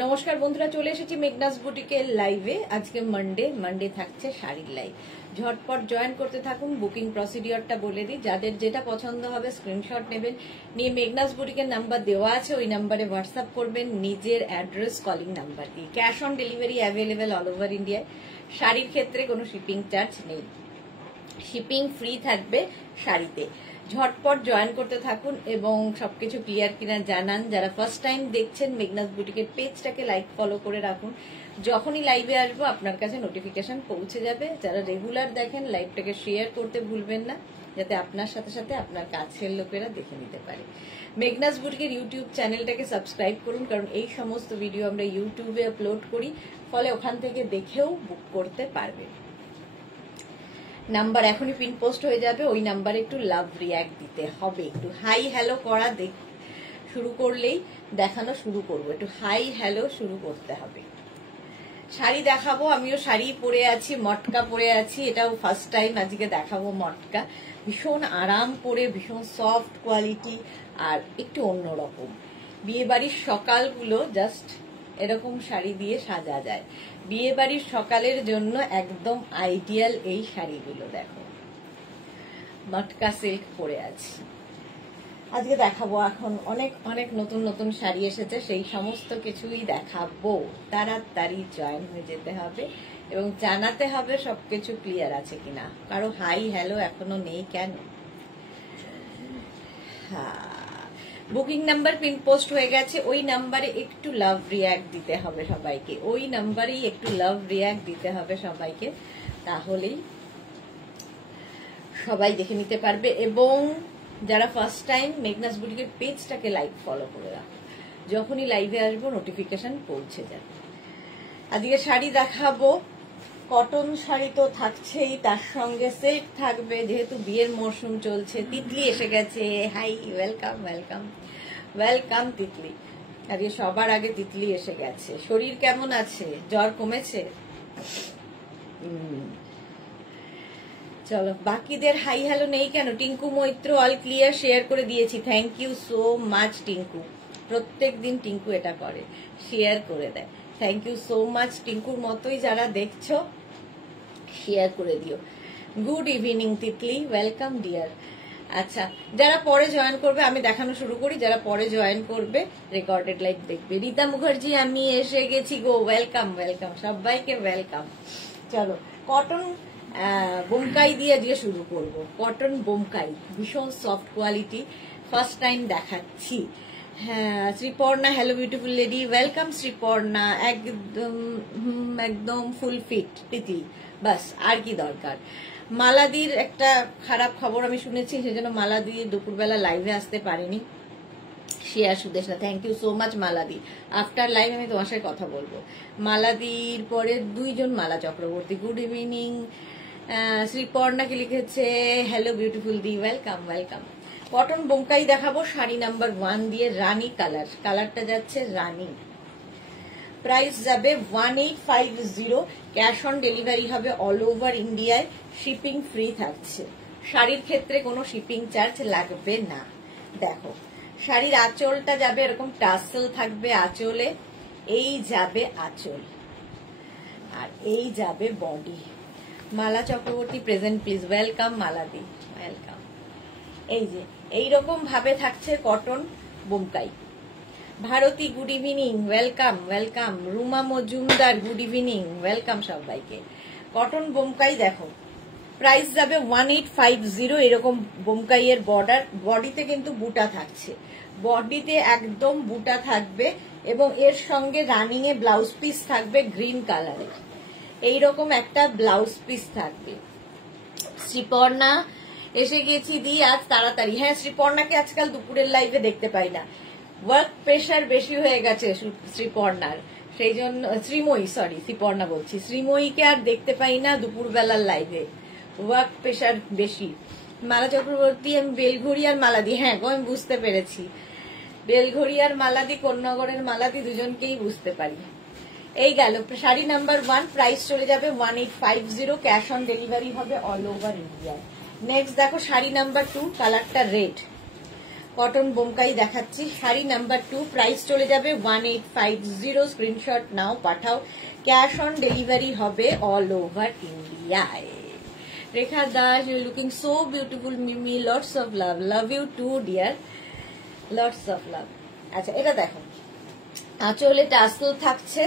নমস্কার বন্ধুরা, চলে এসেছি মেঘনাস বুটিকের লাইভে। আজকে মানডে থাকছে শাড়ির লাইভ। ঝটপট জয়েন করতে থাকুন। বুকিং প্রসিডিওরটা বলে দিই, যাদের যেটা পছন্দ হবে স্ক্রিনশট নেবেন, নিয়ে মেঘনাস বুটিকের নাম্বার দেওয়া আছে, ওই নাম্বারে হোয়াটসঅ্যাপ করবেন নিজের অ্যাড্রেস কলিং নাম্বার দিয়ে। Cash on delivery available all over ইন্ডিয়ায়। শাড়ির ক্ষেত্রে কোনো শিপিং চার্জ নেই, শিপিং ফ্রি থাকবে শাড়িতে। ঝটপট জয়েন করতে থাকুন এবং সবকিছু ক্লিয়ার কিনা জানান। যারা ফার্স্ট টাইম দেখছেন মেঘনাস বুটিকের পেজটাকে লাইক ফলো করে রাখুন, যখনই লাইভে আসবো আপনার কাছে নোটিফিকেশন পৌঁছে যাবে। যারা রেগুলার দেখেন লাইভটাকে শেয়ার করতে ভুলবেন না, যাতে আপনার সাথে সাথে আপনার কাছের লোকেরা দেখে নিতে পারে। মেঘনাস বুটিকের ইউটিউব চ্যানেলটাকে সাবস্ক্রাইব করুন, কারণ এই সমস্ত ভিডিও আমরা ইউটিউবে আপলোড করি, ফলে ওখান থেকে দেখেও বুক করতে পারবে। নাম্বার এখনই পিন পোস্ট হয়ে যাবে, ওই নাম্বারে একটু লাভ রিয়াক্ট দিতে হবে। একটু হাই হ্যালো করা শুরু করলেই দেখানো শুরু করবো, একটু হাই হ্যালো শুরু করতে হবে। শাড়ি দেখাবো, আমিও শাড়ি পরে আছি, মটকা পরে আছি, এটাও ফার্স্ট টাইম আজকে দেখাবো মটকা। ভীষণ আরাম করে, ভীষণ সফট কোয়ালিটি আর একটু অন্যরকম। বিয়ে বাড়ির সকালগুলো জাস্ট এরকম শাড়ি দিয়ে সাজা যায়। বিয়ে বাড়ির সকালের জন্য একদম আইডিয়াল এই শাড়িগুলো। দেখো মটকা সিল্ক পরে আছে। আজকে দেখাবো, এখন অনেক অনেক নতুন নতুন শাড়ি এসেছে, সেই সমস্ত কিছুই দেখাবো। তাড়াতাড়ি জয়েন হয়ে যেতে হবে এবং জানাতে হবে সবকিছু ক্লিয়ার আছে কিনা। কারো হাই হ্যালো এখনো নেই কেন? বুকিং নাম্বার পিন পোস্ট হয়ে গেছে, ওই নাম্বারে একটু লাভ রিয়াক্ট দিতে হবে সবাইকে, ওই নাম্বারেই একটু লাভ রিয়াক্ট দিতে হবে সবাইকে, তাহলেই সবাই দেখে নিতে পারবে। এবং যারা ফার্স্ট টাইম মেঘনাস বুটিকের পেজটাকে লাইক ফলো করে রাখো, যখনই লাইভে আসবো নোটিফিকেশন পৌঁছে যাবে। আজকে শাড়ি দেখাবো, কটন শাড়ি তো থাকছেই, তার সঙ্গে সিল্ক থাকবে, যেহেতু বিয়ের মরশুম চলছে। তিতলি এসে গেছে, hi, welcome welcome welcome Titli. আজকে সবার আগে তিতলি এসে গেছে। শরীর কেমন আছে? জ্বর কমেছে? চলো, বাকিদের হাই হ্যালো নেই কেন? Tinku Maitra all clear share করে দিয়েছি, thank you so much Tinku. প্রত্যেক দিন টিঙ্কু এটা করে, শেয়ার করে দেয়। Thank you so much. টিঙ্কুর মতোই যারা দেখছো শেয়ার করে দিও। Good evening Titli, welcome dear. আচ্ছা, যারা পরে জয়েন করবে, আমি দেখানো শুরু করি, যারা পরে জয়েন করবে রেকর্ডেড লাইভ দেখবে। রীতা মুখার্জি আমি এসে গেছি গো, ওয়েলকাম ওয়েলকাম, সবাইকে ওয়েলকাম। চলো, কটন বোমকাই দিয়ে আজকে শুরু করব। কটন বোমকাই, ভীষণ সফট কোয়ালিটি, ফার্স্ট টাইম দেখাচ্ছি। হ্যাঁ, Sriparna, hello beautiful lady, welcome Sriparna. একদম ফুল ফিট তিতলি, বাস আর কি দরকার। মালাদির একটা খারাপ খবর আমি শুনেছি, সেজন্য মালাদি দুপুরবেলা লাইভে আসতে পারেনি। Share Sudeshna, thank you so much মালাদি। আফটার লাইভ আমি তোমার সাথে কথা বলবো। মালাদির পরে দুইজন, মালা চক্রবর্তী, গুড ইভিনিং। শ্রীপর্ণাকে লিখেছে হ্যালো বিউটিফুল দি, ওয়েলকাম ওয়েলকাম। কটন বোমকাই দেখাবো, শাড়ি নাম্বার 1 দিয়ে, রানী কালার, কালারটা যাচ্ছে রানী। প্রাইস যাবে 1850, ক্যাশ অন ডেলিভারি হবে অল ওভার ইন্ডিয়ায়, শিপিং ফ্রি থাকছে। শাড়ির ক্ষেত্রে কোনো শিপিং চার্জ লাগবে না। দেখো, শাড়ির আঁচলটা যাবে এরকম টাসেল থাকবে আঁচলে, এই যাবে আঁচল আর এই যাবে body. Mala Chakraborty present please, welcome মালাদি, ওয়েলকাম। এই যে এইরকম ভাবে থাকছে cotton Bomkai. Bharati good evening, welcome welcome. Ruma Majumdar good evening, welcome সবাইকে। কটন বোমকাই দেখো, প্রাইস যাবে 1850। এরকম বোমকাইয়ের বর্ডার, বডিতে কিন্তু বুটা থাকছে, বডিতে একদম বুটা থাকবে এবং এর সঙ্গে রানিং এ ব্লাউজ পিস থাকবে গ্রিন কালারের, এইরকম একটা ব্লাউজ পিস থাকবে। শ্রীপর্ণা এসে গেছি দি আজ তাড়াতাড়ি। হ্যাঁ, শ্রীপর্ণাকে আজকাল দুপুরের লাইভে দেখতে পাই না, ওয়ার্ক প্রেশার বেশি হয়ে গেছে শ্রীপর্ণার, সেই জন্য শ্রীময়ী, সরি শ্রীপর্ণা বলছি, শ্রীময়ীকে আর দেখতে পাই না দুপুরবেলার লাইভে, ওয়ার্ক প্রেশার বেশি। মালা চক্রবর্তী, আমি বেলঘড়ি আর মালাদি, হ্যাঁ গো আমি বুঝতে পেরেছি, বেলঘড়ি আর মালাদি, কন্যাগড়ের মালাদি, দুজনকেই বুঝতে পারি। এই গেল শাড়ি নাম্বার 1, প্রাইস চলে যাবে 1850, ক্যাশ অন ডেলিভারি হবে অল ওভার ইন্ডিয়া। নেক্সট দেখো শাড়ি নাম্বার 2, কালারটা রেড, কটন বোমকাই দেখাচ্ছি। শাড়ি নাম্বার 2, প্রাইস চলে যাবে 1850। স্ক্রিনশট নাও, পাঠাও। ক্যাশ অন ডেলিভারি হবে অল ওভার ইন্ডিয়ায়। Rekha Das, you looking so beautiful Mimi, lots of love. Love you too dear, lots of love. আচ্ছা, এটা দেখো, আঁচলে টাসেল থাকছে,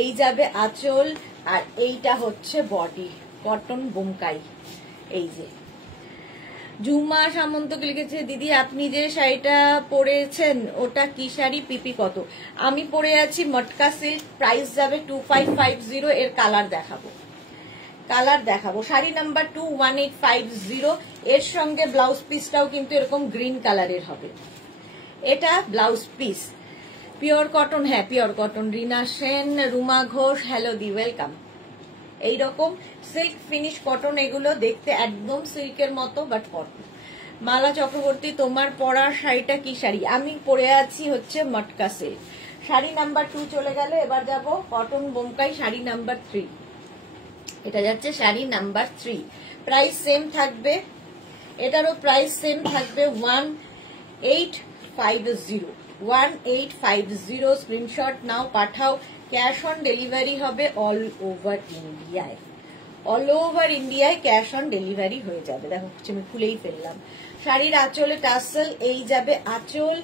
এই যাবে আঁচল, আর এইটা হচ্ছে বডি। কটন বোমকাই। এই যে জুমা সামন্তকে লিখেছে, দিদি আপনি যে শাড়িটা পরেছেন ওটা কি শাড়ি, পিপি কত? আমি পরে আছি মটকা সিল্ক, প্রাইস যাবে 2550। এর কালার দেখাবো। শাড়ি নাম্বার 2 1850। এর সঙ্গে ব্লাউজ পিসটাও কিন্তু এরকম গ্রিন কালারের হবে। এটা ব্লাউজ পিস, পিওর কটন। হ্যাঁ, পিওর কটন। রিনা সেন, রুমা ঘোষ, হ্যালো দি, ওয়েলকাম। এইরকম সিল্ক ফিনিশ কটন, এগুলো দেখতে একদম সিল্কের মতো, বাট কটন। মালা চক্রবর্তী, তোমার পরা শাড়িটা কি শাড়ি? আমি পরে আছি হচ্ছে মটকা সিল্ক। শাড়ি নাম্বার 2 চলে গেল, এবার যাব কটন বোমকাই শাড়ি নাম্বার 3। এটা যাচ্ছে শাড়ি নাম্বার 3। প্রাইস সেম থাকবে, এটারও প্রাইস সেম থাকবে 1850। 1850। স্ক্রিনশট নাও, পাঠাও। ক্যাশ অন ডেলিভারি হবে অল ওভার ইন্ডিয়ায়। অল ওভার ইন্ডিয়ায় ক্যাশ অন ডেলিভারি হয়ে যাবে। দেখো, আমি খুলেই ফেললাম। শাড়ির আঁচলে টাসেল, এই যাবে আঁচল,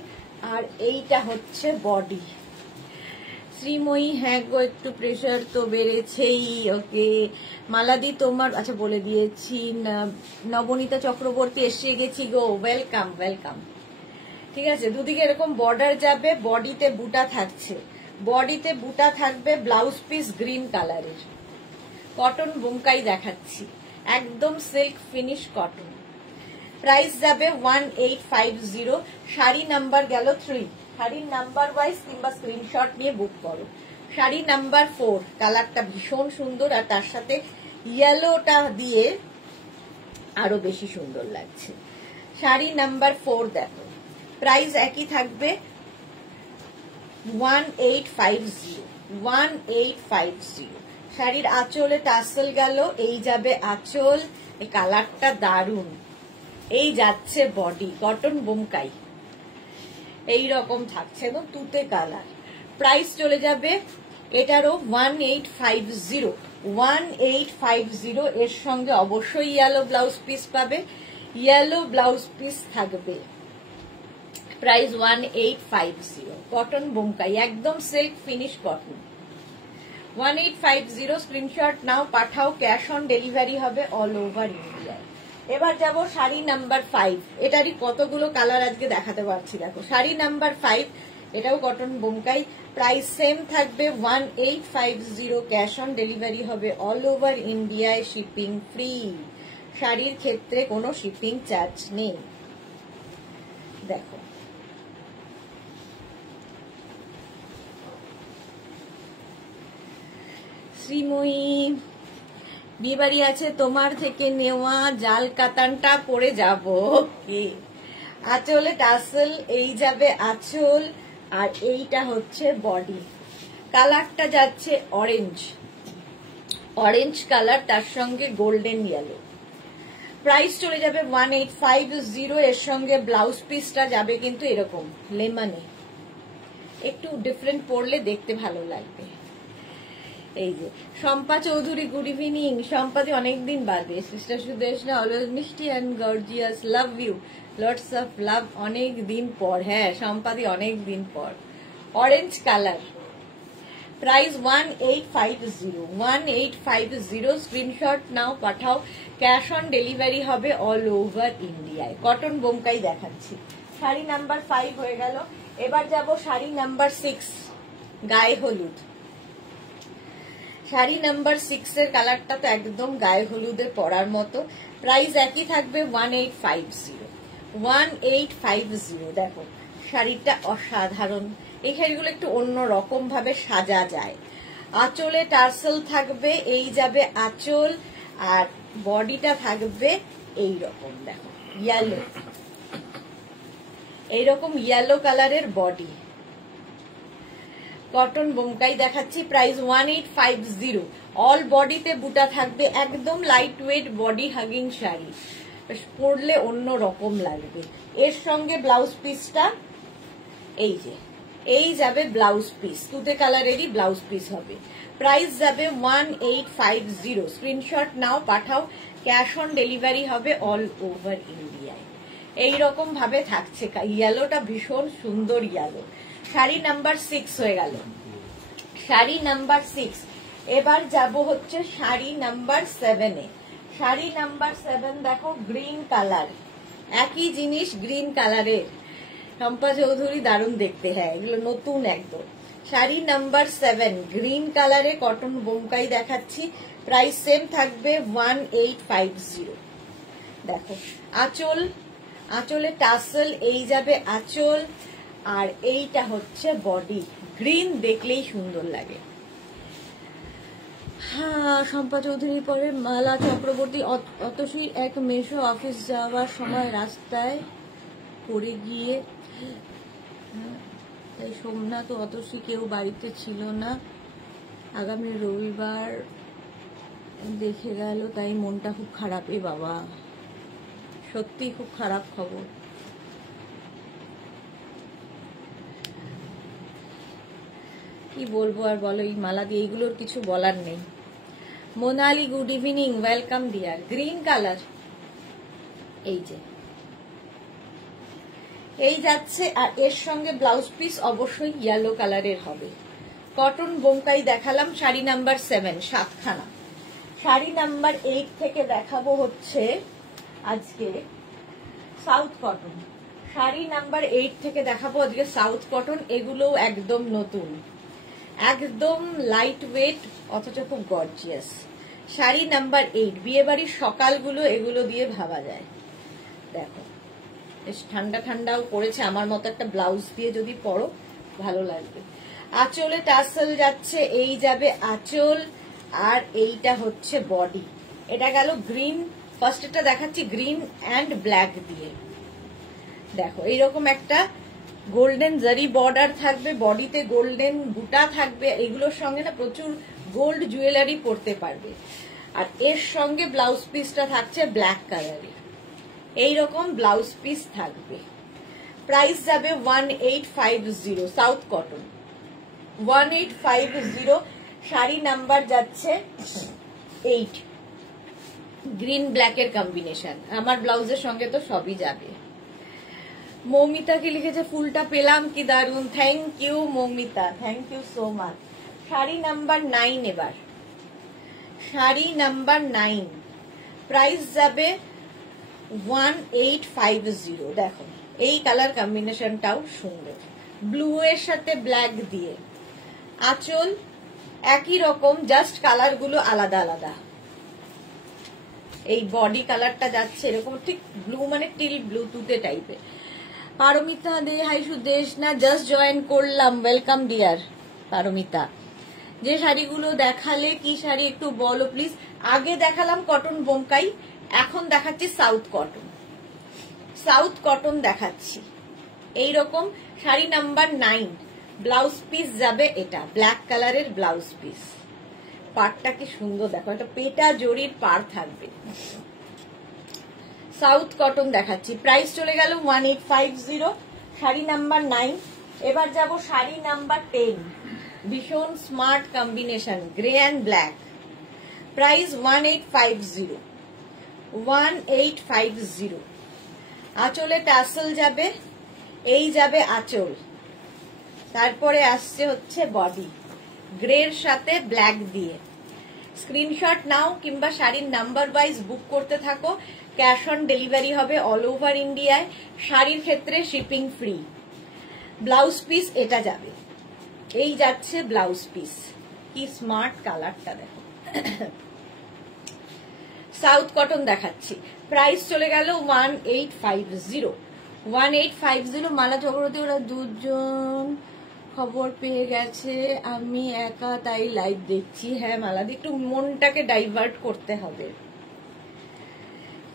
আর এইটা হচ্ছে বডি। শ্রীময়ী, হ্যাঁ গো, একটু প্রেশার তো বেড়েছেই। ওকে মালাদি, তোমার আচ্ছা বলে দিয়েছি। নবনীতা চক্রবর্তী, এসে গেছি গো, ওয়েলকাম ওয়েলকাম। ঠিক আছে, দুদিকে এরকম বর্ডার যাবে, বডিতে বুটা থাকবে, ব্লাউজ পিস গ্রিন কালারের। কটন বোমকাই দেখাচ্ছি, একদম সিল্ক ফিনিশ কটন। প্রাইস যাবে 1850। শাড়ি নাম্বার গেল 3। শাড়ির নাম্বার ওয়াইজ কিংবা স্ক্রিনশট নিয়ে বুক করো। শাড়ি নাম্বার 4, কালারটা ভীষণ সুন্দর, আর তার সাথে ইয়েলোটা দিয়ে আরো বেশি সুন্দর লাগছে। শাড়ি নাম্বার 4 দেখো, প্রাইস একই থাকবে 1850। 1850। শাড়ির আঁচলে টাসেল গেল, এই যাবে আঁচল, এই কালারটা দারুন। এই যাচ্ছে বডি, কটন বোমকাই এইরকম থাকছে, এবং তুতে কালার। প্রাইস চলে যাবে এটারও 1850। 1850। এর সঙ্গে অবশ্যই ইয়েলো ব্লাউজ পিস পাবে, ইয়েলো ব্লাউজ পিস থাকবে। প্রাইস 1850। কটন বোমকাই, একদম সিল্ক ফিনিশ কটন। 1850। স্ক্রিনশট নাও, পাঠাও। ক্যাশ অন ডেলিভারি হবে অল ওভার ইন্ডিয়ায়। এবার যাব শাড়ি নাম্বার 5। এটারই কতগুলো কালার আজকে দেখাতে পারছি। দেখো, শাড়ি নাম্বার 5, এটাও কটন বোমকাই। প্রাইস সেম থাকবে 1850। ক্যাশ অন ডেলিভারি হবে অল ওভার ইন্ডিয়ায়, শিপিং ফ্রি। শাড়ির ক্ষেত্রে কোনো শিপিং চার্জ নেই। দেখো, শ্রীময়ী, বিয়েবাড়ি আছে, তোমার থেকে নেওয়া জাল কাতানটা পরে যাব। আঁচলে টাসেল, এই যাবে আঁচল, আর এইটা হচ্ছে বডি। কালারটা যাচ্ছে অরেঞ্জ কালার, তার সঙ্গে গোল্ডেন ইয়েলো। প্রাইস চলে যাবে 1850। এর সঙ্গে ব্লাউজ পিসটা যাবে কিন্তু এরকম লেমনে, একটু ডিফারেন্ট পরলে দেখতে ভালো লাগবে। এই যে শম্পা চৌধুরী, গুড ইভিনিং। সম্পাদি অনেকদিন বাদে। সিস্টার সুদেশনা, অলওয়েজ মিষ্টি and gorgeous, love you, lots of love. অনেক দিন পর, হ্যাঁ সম্পাদি অনেক দিন পর। Orange colour. প্রাইস 1850। 1850। স্ক্রিনশট নাও, পাঠাও। ক্যাশ অন ডেলিভারি হবে অল ওভার ইন্ডিয়ায়। কটন বোমকাই দেখাচ্ছি। শাড়ি নাম্বার 5 হয়ে গেল। এবার যাব শাড়ি নাম্বার 6, গায়ে হলুদ। শাড়ি নাম্বার 6 এর কালারটা তো একদম গায়ে হলুদে পরার মতো। প্রাইস একই থাকবে 1850। 1850। দেখো, শাড়িটা অসাধারণ। এই শাড়িগুলো একটু অন্য রকম ভাবে সাজা যায়। আঁচলে টার্সেল থাকবে, এই যাবে আঁচল, আর বডিটা থাকবে এই রকম। দেখো, ইয়েলো, এইরকম ইয়েলো কালারের বডি। কটন বোমকাই দেখাচ্ছি। প্রাইস 1850। অল বডিতে বুটা থাকবে, একদম light weight body hugging sari. পরলে অন্য রকম লাগবে। এর সঙ্গে ব্লাউজ পিসটা এই যে, এই যাবে ব্লাউজ পিস, তুতে কালারেরই ব্লাউজ পিস হবে। প্রাইস যাবে 1850। স্ক্রিনশট নাও, পাঠাও। ক্যাশ অন ডেলিভারি হবে অল ওভার ইন্ডিয়ায়। এইরকম ভাবে থাকছে। ইয়েলোটা ভীষণ সুন্দর ইয়েলো। শাড়ি নাম্বার 6 হয়ে গেল। শাড়ি নাম্বার 6। এবার যাব হচ্ছে শাড়ি নাম্বার 7-এ। শাড়ি নাম্বার 7 দেখো, গ্রিন কালার, একই জিনিস গ্রিন কালারের। শম্পা চৌধুরী দারুণ দেখতে, হ্যাঁ এগুলো নতুন একদম। শাড়ি নাম্বার 7 গ্রিন কালারে কটন বোমকাই দেখাচ্ছি। প্রাইস সেম থাকবে 1850। দেখো আঁচল, আঁচলে টাসেল, এই যাবে আঁচল, আর এইটা হচ্ছে বডি। গ্রিন দেখলেই সুন্দর লাগে। হ্যাঁ, শম্পা চৌধুরী পরে মালা চক্রবর্তী। অতসীর এক মেশো অফিস যাওয়ার সময় রাস্তায় পড়ে গিয়ে, তাই সোমনাথ ও অতসী কেউ বাড়িতে ছিল না। আগামী রবিবার দেখে গেল, তাই মনটা খুব খারাপ। এ বাবা, সত্যি খুব খারাপ খবর। কি বলবো আর বলো, এই মালা দিয়ে এইগুলোর কিছু বলার নেই। Monali good evening, welcome deer. Green colour, এই যে এই যাচ্ছে, আর এর সঙ্গে ব্লাউজ পিস অবশ্যই ইয়েলো কালারের হবে। কটন বোমকাই দেখালাম। শাড়ি নাম্বার 7 7খানা। শাড়ি নাম্বার 8 থেকে দেখাবো হচ্ছে আজকে সাউথ কটন। শাড়ি নাম্বার 8 থেকে দেখাবো আজকে সাউথ কটন। এগুলো একদম নতুন, একদম লাইট ওয়েট, অথচ খুব গর্জিয়াস। শাড়ি নাম্বার 8, বিয়ে বাড়ির সকালগুলো এগুলো দিয়ে ভাবা যায়। দেখো বেশ ঠান্ডা ঠান্ডাও পড়েছে, আমার মতো একটা ব্লাউজ দিয়ে যদি পরো ভালো লাগবে। আঁচলে টাসেল যাচ্ছে, এই যাবে আঁচল, আর এইটা হচ্ছে বডি। এটা গেল গ্রিন। ফার্স্ট এটা দেখাচ্ছি গ্রিন অ্যান্ড ব্ল্যাক দিয়ে। দেখো এইরকম একটা গোল্ডেন জারি বর্ডার থাকবে, বডিতে গোল্ডেন বুটা থাকবে। এগুলোর সঙ্গে না প্রচুর গোল্ড জুয়েলারি পরতে পারবে। আর এর সঙ্গে ব্লাউজ পিসটা থাকছে ব্ল্যাক কালারে, এইরকম ব্লাউজ পিস থাকবে। প্রাইস যাবে 1850। South cotton 1850। শাড়ি নাম্বার যাচ্ছে 8। গ্রিন ব্ল্যাকের কম্বিনেশন, আমার ব্লাউজের সঙ্গে তো সবই যাবে। মৌমিতা কি লিখেছে, ফুলটা পেলাম, কি দারুন, thank you Moumita, thank you so much. Sari number 9 এবার। শাড়ি নাম্বার 9 প্রাইস যাবে 1850। দেখো এই কালার কম্বিনেশনটাও সুন্দর, ব্লু এর সাথে ব্ল্যাক দিয়ে। আঁচল একই রকম, জাস্ট কালার গুলো আলাদা আলাদা। এই বডি কালারটা যাচ্ছে এরকম, ঠিক ব্লু মানে টিল ব্লু, তুতে টাইপের। পারমিতা দে হাই সুদেশ, না জাস্ট জয়েন করলাম, ওয়েলকাম ডিয়ার পারমিতা। যে শাড়িগুলো দেখালে কি শাড়ি একটু বলো প্লিজ। আগে দেখালাম কটন বোমকাই, এখন দেখাচ্ছি সাউথ কটন। সাউথ কটন দেখাচ্ছি এইরকম। শাড়ি নাম্বার 9, ব্লাউজ পিস যাবে এটা ব্ল্যাক কালারের ব্লাউজ পিস। পাড়টা কি সুন্দর দেখো, একটা পেটা জরির পাড় থাকবে। সাউথ কটন দেখাচ্ছি, প্রাইস চলে গেল 1850। শাড়ি নাম্বার 9। এবার যাব শাড়ি নাম্বার 10, ভীষণ smart combination, grey and black. Price 1850। 1850। আঁচলে টাসেল যাবে, এই যাবে আঁচল, তারপরে আসছে হচ্ছে বডি গ্রের সাথে ব্ল্যাক দিয়ে। স্ক্রিনশট নাও কিংবা শাড়ির নাম্বার ওয়াইজ বুক করতে থাকো। ক্যাশ অন ডেলিভারি হবে অল ওভার ইন্ডিয়ায়। শাড়ির ক্ষেত্রে শিপিং ফ্রি। ব্লাউজ পিস এটা যাবে, এই যাচ্ছে ব্লাউজ পিস। কি স্মার্ট কালারটা দেখো। সাউথ কটন দেখাচ্ছি, প্রাইস চলে গেল 1850। 1850। মালা চক্রবর্তী, ওরা দুজন খবর পেয়ে গেছে, আমি একা তাই লাইভ দেখছি। হ্যাঁ মালাদি, একটু মনটাকে ডাইভার্ট করতে হবে।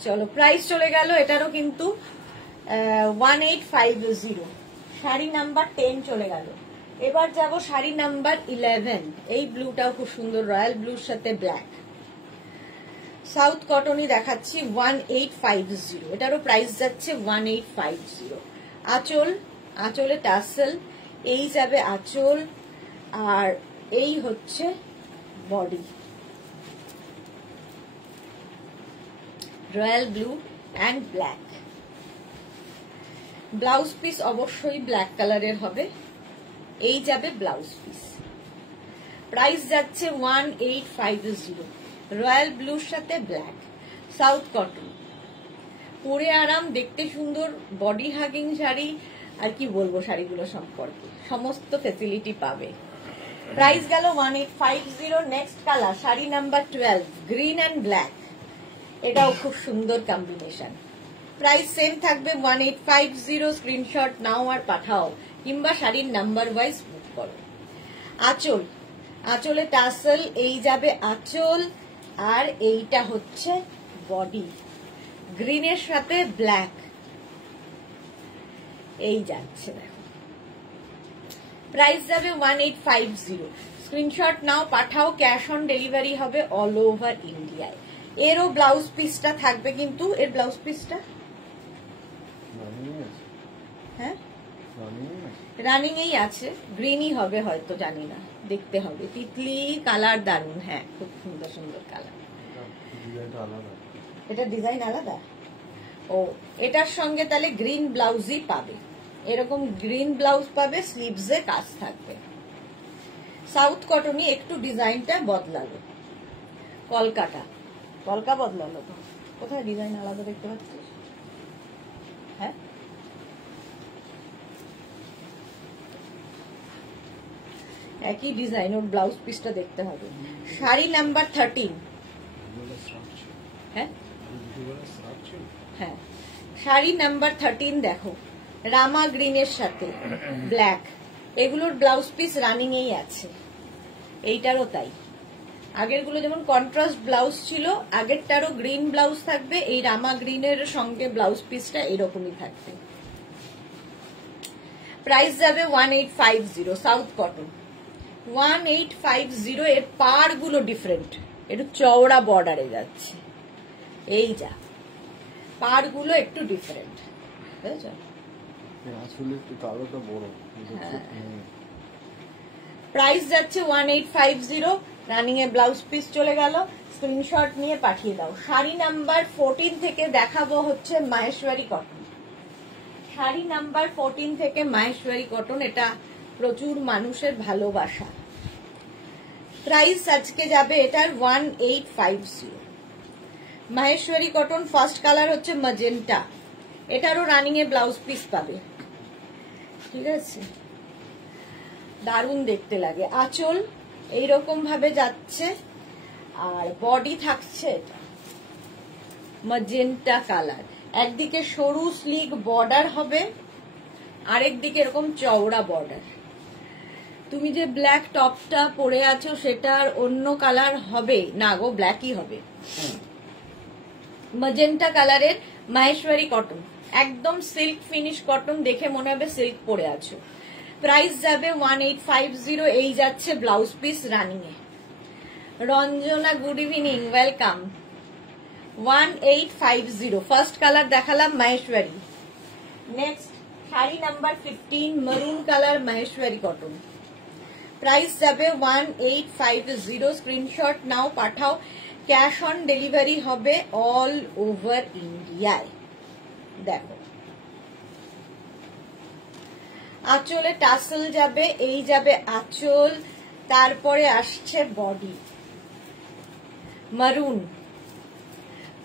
চলো প্রাইস চলে গেল এটারও কিন্তু 1850। শাড়ি নাম্বার 10 চলে গেল। এবার যাব শাড়ি নাম্বার 11। এই ব্লুটাও খুব সুন্দর, রয়্যাল ব্লুর সাথে ব্ল্যাক। সাউথ কটনই দেখাচ্ছি 1850, এটারও প্রাইস যাচ্ছে 1850। আঁচল, আঁচলে টাসেল, এই যাবে আঁচল, আর এই হচ্ছে body, royal blue and black. Blouse piece অবশ্যই ব্ল্যাক কালারের হবে, এই যাবে ব্লাউজ পিস। প্রাইস যাচ্ছে 1850, রয়্যাল ব্লুর সাথে ব্ল্যাক, সাউথ কটন, পরে আরাম, দেখতে সুন্দর, বডি হাগিং শাড়ি, আর কি বলবো শাড়িগুলো সম্পর্কে, সমস্ত ফেসিলিটি পাবে। প্রাইস গেল 1850। Next colour sari number 12, green and black, এটাও খুব সুন্দর কম্বিনেশন। প্রাইস সেম থাকবে 1850। স্ক্রিনশট নাও আর পাঠাও, কিংবা শাড়ির নাম্বার ওয়াইজ বুক করো। আঁচল, আঁচলে টাসেল, এই যাবে আঁচল, আর এইটা হচ্ছে বডি, গ্রিনের সাথে ব্ল্যাক, এই যাচ্ছে দেখো। প্রাইস যাবে 1850। স্ক্রিনশট নাও পাঠাও, ক্যাশ অন ডেলিভারি হবে অল ওভার ইন্ডিয়ায়। এরও ব্লাউজ পিসটা থাকবে, কিন্তু এর ব্লাউজ পিসটা হ্যাঁ রানিং এই আছে, গ্রিনই হবে হয়তো, জানি না, দেখতে হবে। তিতলি কালার দারুন, হ্যাঁ খুব সুন্দর সুন্দর কালার। এটা ডিজাইন আলাদা, ও এটার সঙ্গে তাহলে গ্রিন ব্লাউজই পাবে, এরকম গ্রিন ব্লাউজ পাবে, স্লিভসে কাজ থাকবে। সাউথ কটনই একটু ডিজাইনটা বদলালো, কলকাতা, কলকা বদলালো তো, কোথায় ডিজাইন আলাদা দেখতে পাচ্ছিস? হ্যাঁ একই ডিজাইন, ওর ব্লাউজ পিসটা দেখতে হবে। শাড়ি নাম্বার 13, হ্যাঁ হ্যাঁ শাড়ি নাম্বার 13 দেখো, রামা গ্রিনের সাথে ব্ল্যাক, এগুলোর ব্লাউজ পিস রানিং এই আছে, এইটারও তাই। আগের গুলো যেমন কন্ট্রাস্ট ব্লাউজ ছিল, আগেরটারও গ্রিন ব্লাউজ থাকবে, এই রামা গ্রিনের সঙ্গে ব্লাউজ পিসটা এরকমই থাকবে। প্রাইস যাবে 1850, সাউথ কটন 1850। এর পার গুলো ডিফারেন্ট, একটু চওড়া বর্ডারে যাচ্ছে, এই যা পার গুলো একটু ডিফারেন্ট, বুঝেছ? প্রাইস যাচ্ছে 1850, রানিং এ ব্লাউজ পিস চলে গেল। স্ক্রিনশট নিয়ে পাঠিয়ে দাও। শাড়ি নাম্বার 14 থেকে দেখাবো হচ্ছে মাহেশ্বরী কটন। শাড়ি নাম্বার 14 থেকে মাহেশ্বরী কটন, এটা প্রচুর মানুষের ভালোবাসা। প্রাইস আজকে যাবে এটার 1850। মাহেশ্বরী কটন, ফার্স্ট কালার হচ্ছে ম্যাজেন্টা, এটারও রানিং এ ব্লাউজ পিস পাবে, ঠিক আছে? দারুণ দেখতে লাগে। আঁচল এইরকম ভাবে যাচ্ছে, আর বডি থাকছে এটা ম্যাজেন্টা কালার, একদিকে সরু স্লিক বর্ডার হবে, আরেকদিকে এরকম চওড়া বর্ডার। তুমি যে ব্ল্যাক টপটা পরে আছো সেটার অন্য কালার হবে না গো, ব্ল্যাকই হবে। ম্যাজেন্টা কালারের মাহেশ্বরী কটন, একদম সিল্ক ফিনিশ কটন, দেখে মনে হবে সিল্ক পরে আছো। প্রাইস যাবে 1850। এই যাচ্ছে ব্লাউজ পিস রানিং এ। Ranjana good evening, welcome. 1850, first colour দেখালাম Maheshwari. Next sari number 15, maroon colour Maheshwari cotton, price যাবে 1850। স্ক্রিনশট নাও পাঠাও, ক্যাশ অন ডেলিভারি হবে অল ওভার ইন্ডিয়ায়। দেখো আঁচলে টাসেল যাবে, এই যাবে আঁচল, তারপরে আসছে বডি মারুন,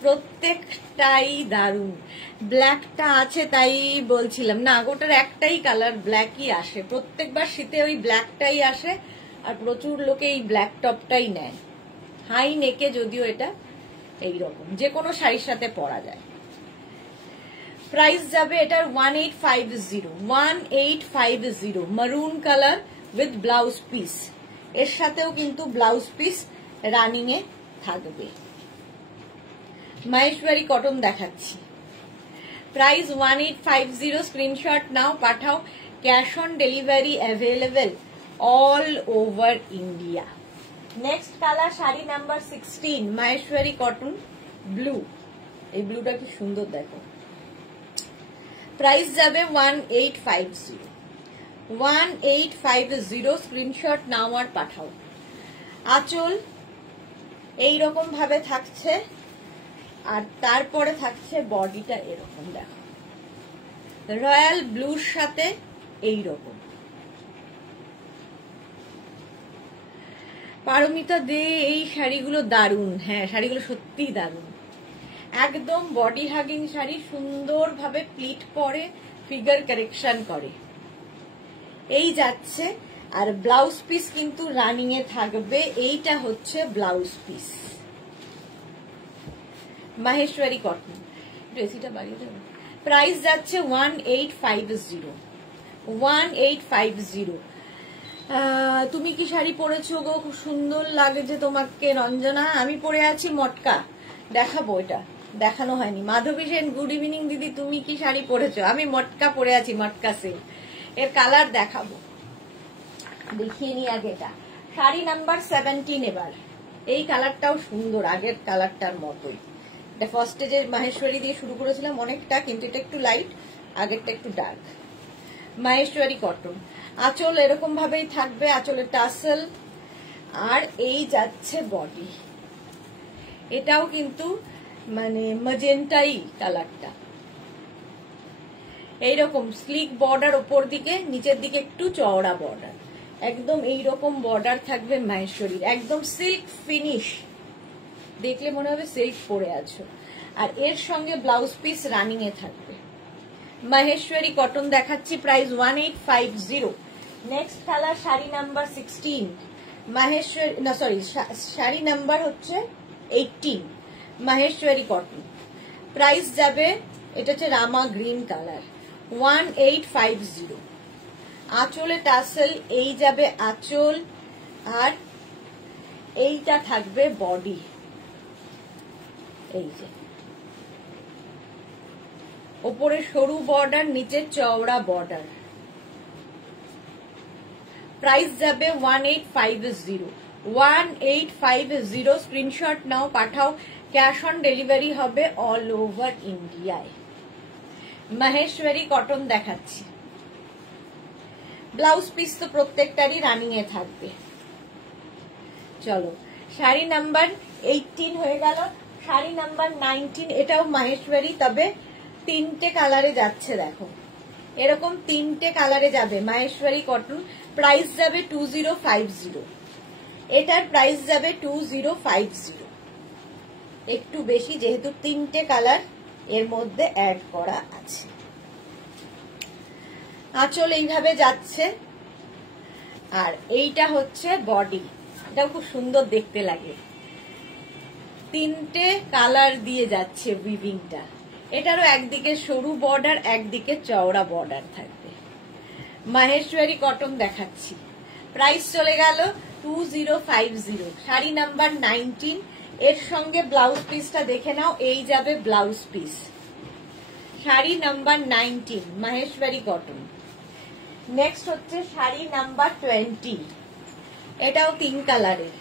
প্রত্যেকটাই দারুন। ব্ল্যাকটা আছে তাই বলছিলাম, না গোটার একটাই কালার ব্ল্যাকই আসে, প্রত্যেকবার শীতে ওই ব্ল্যাকটাই আসে, আর প্রচুর লোকে এই ব্ল্যাক টপটাই নেয়। হাই নেকে যদিও এটা এইরকম যে কোনো শাড়ির সাথে পরা যায়। প্রাইস যাবে এটার 1850, মারুন কালার উইথ ব্লাউজ পিস, এর সাথেও কিন্তু ব্লাউজ পিস রানিং এ থাকবে। মাহেশ্বরী কটন দেখাচ্ছি, প্রাইস 1850। স্ক্রিনশট নাও পাঠাও, cash on delivery available all over India. Next colour sari number 16, Maheshwari cotton, blue, এই ব্লুটা কি সুন্দর দেখো। প্রাইস যাবে 1850, 1850। স্ক্রিনশট নাও আর পাঠাও। আঁচল এইরকম ভাবে থাকছে, আর তারপরে থাকছে বডিটা এরকম দেখো, রয়্যাল ব্লুর সাথে এইরকম। পারমিতা দে, এই শাড়িগুলো দারুণ। হ্যাঁ, শাড়িগুলো সত্যিই দারুণ, একদম বডি হাগিং শাড়ি, সুন্দরভাবে প্লিট করে, ফিগার কারেকশন করে। এই যাচ্ছে, আর ব্লাউজ পিস কিন্তু রানিং এ থাকবে। এইটা হচ্ছে ব্লাউজ পিস, মাহেশ্বরী কটন। ড্রেসিটা বাড়িয়ে দেবো। প্রাইস যাচ্ছে 1850, 1850। তুমি কি শাড়ি পরেছো গো? খুব সুন্দর লাগছে তোমাকে রঞ্জনা। আমি পরে আছি মটকা, দেখাবো, এটা দেখানো হয়নি। মাধবী সেন, গুড ইভিনিং দিদি, তুমি কি শাড়ি পরেছো? আমি মটকা পরে আছি, মটকা সিল্ক। এর কালার দেখাবো, দেখিয়ে নি আগে। এটা শাড়ি নাম্বার 17। এবার এই কালারটাও সুন্দর, আগের কালারটার মতোই। এটা ফার্স্টে যে মাহেশ্বরী দিয়ে শুরু করেছিলাম অনেকটা, কিন্তু এটা একটু লাইট, আগেরটা একটু ডার্ক। মাহেশ্বরী কটন। আঁচল এরকম ভাবেই থাকবে, আঁচলের টাসেল, আর এই যাচ্ছে বডি। এটাও কিন্তু মানে ম্যাজেন্টাই কালারটা, এইরকম স্লিক বর্ডার, ওপর দিকে নিচের দিকে একটু চওড়া বর্ডার, একদম এইরকম বর্ডার থাকবে মাহেশ্বরীর, একদম সিল্ক ফিনিশ, দেখলে মনে হবে সিল্ক পরে আছো। আর এর সঙ্গে ব্লাউজ পিস রানিং এ থাকবে। মাহেশ্বরী কটন দেখাচ্ছি, price 1850। Next colour sari number 16, Maheshwari, না সরি, শাড়ি নাম্বার হচ্ছে 18, মাহেশ্বরী কটন। প্রাইস যাবে, এটা হচ্ছে রামা গ্রিন কালার, 1850। আঁচলে টাসেল, এই যাবে আঁচল, আর এইটা থাকবে বডি। এই যে ওপরে সরু বর্ডার, নিচে চওড়া বর্ডার। প্রাইস যাবে 1850, 1850। স্ক্রিনশট নাও, পাঠাও। ক্যাশ অন ডেলিভারি হবে অল ওভার ইন্ডিয়ায়। মাহেশ্বরী কটন দেখাচ্ছি, ব্লাউজ পিস তো প্রত্যেকটারই রানিং এ থাকবে। চলো, শাড়ি নাম্বার 18 হয়ে গেল। শাড়ি নাম্বার 19, এটাও মাহেশ্বরী, তবে তিনটে কালারে যাচ্ছে দেখো, এরকম তিনটে কালারে যাবে মাহেশ্বরী কটন। প্রাইস যাবে 2050, এটার প্রাইস যাবে 2050, একটু বেশি, যেহেতু তিনটে কালার এর মধ্যে অ্যাড করা আছে। আঁচল এইভাবে যাচ্ছে, আর এইটা হচ্ছে বডি, এটাও খুব সুন্দর দেখতে লাগে। তিনটে কালার দিয়ে যাচ্ছে উইভিংটা। এটারও একদিকে সরু বর্ডার, একদিকে চওড়া বর্ডার থাকবে। মাহেশ্বরী কটন দেখাচ্ছি, প্রাইস চলে গেল 2050। শাড়ি নাম্বার 19, এর সঙ্গে ব্লাউজ পিসটা দেখে নাও, এই যাবে blouse piece. Sari number 19, Maheshwari cotton. Next হচ্ছে শাড়ি নাম্বার 20, এটাও 3 কালারের,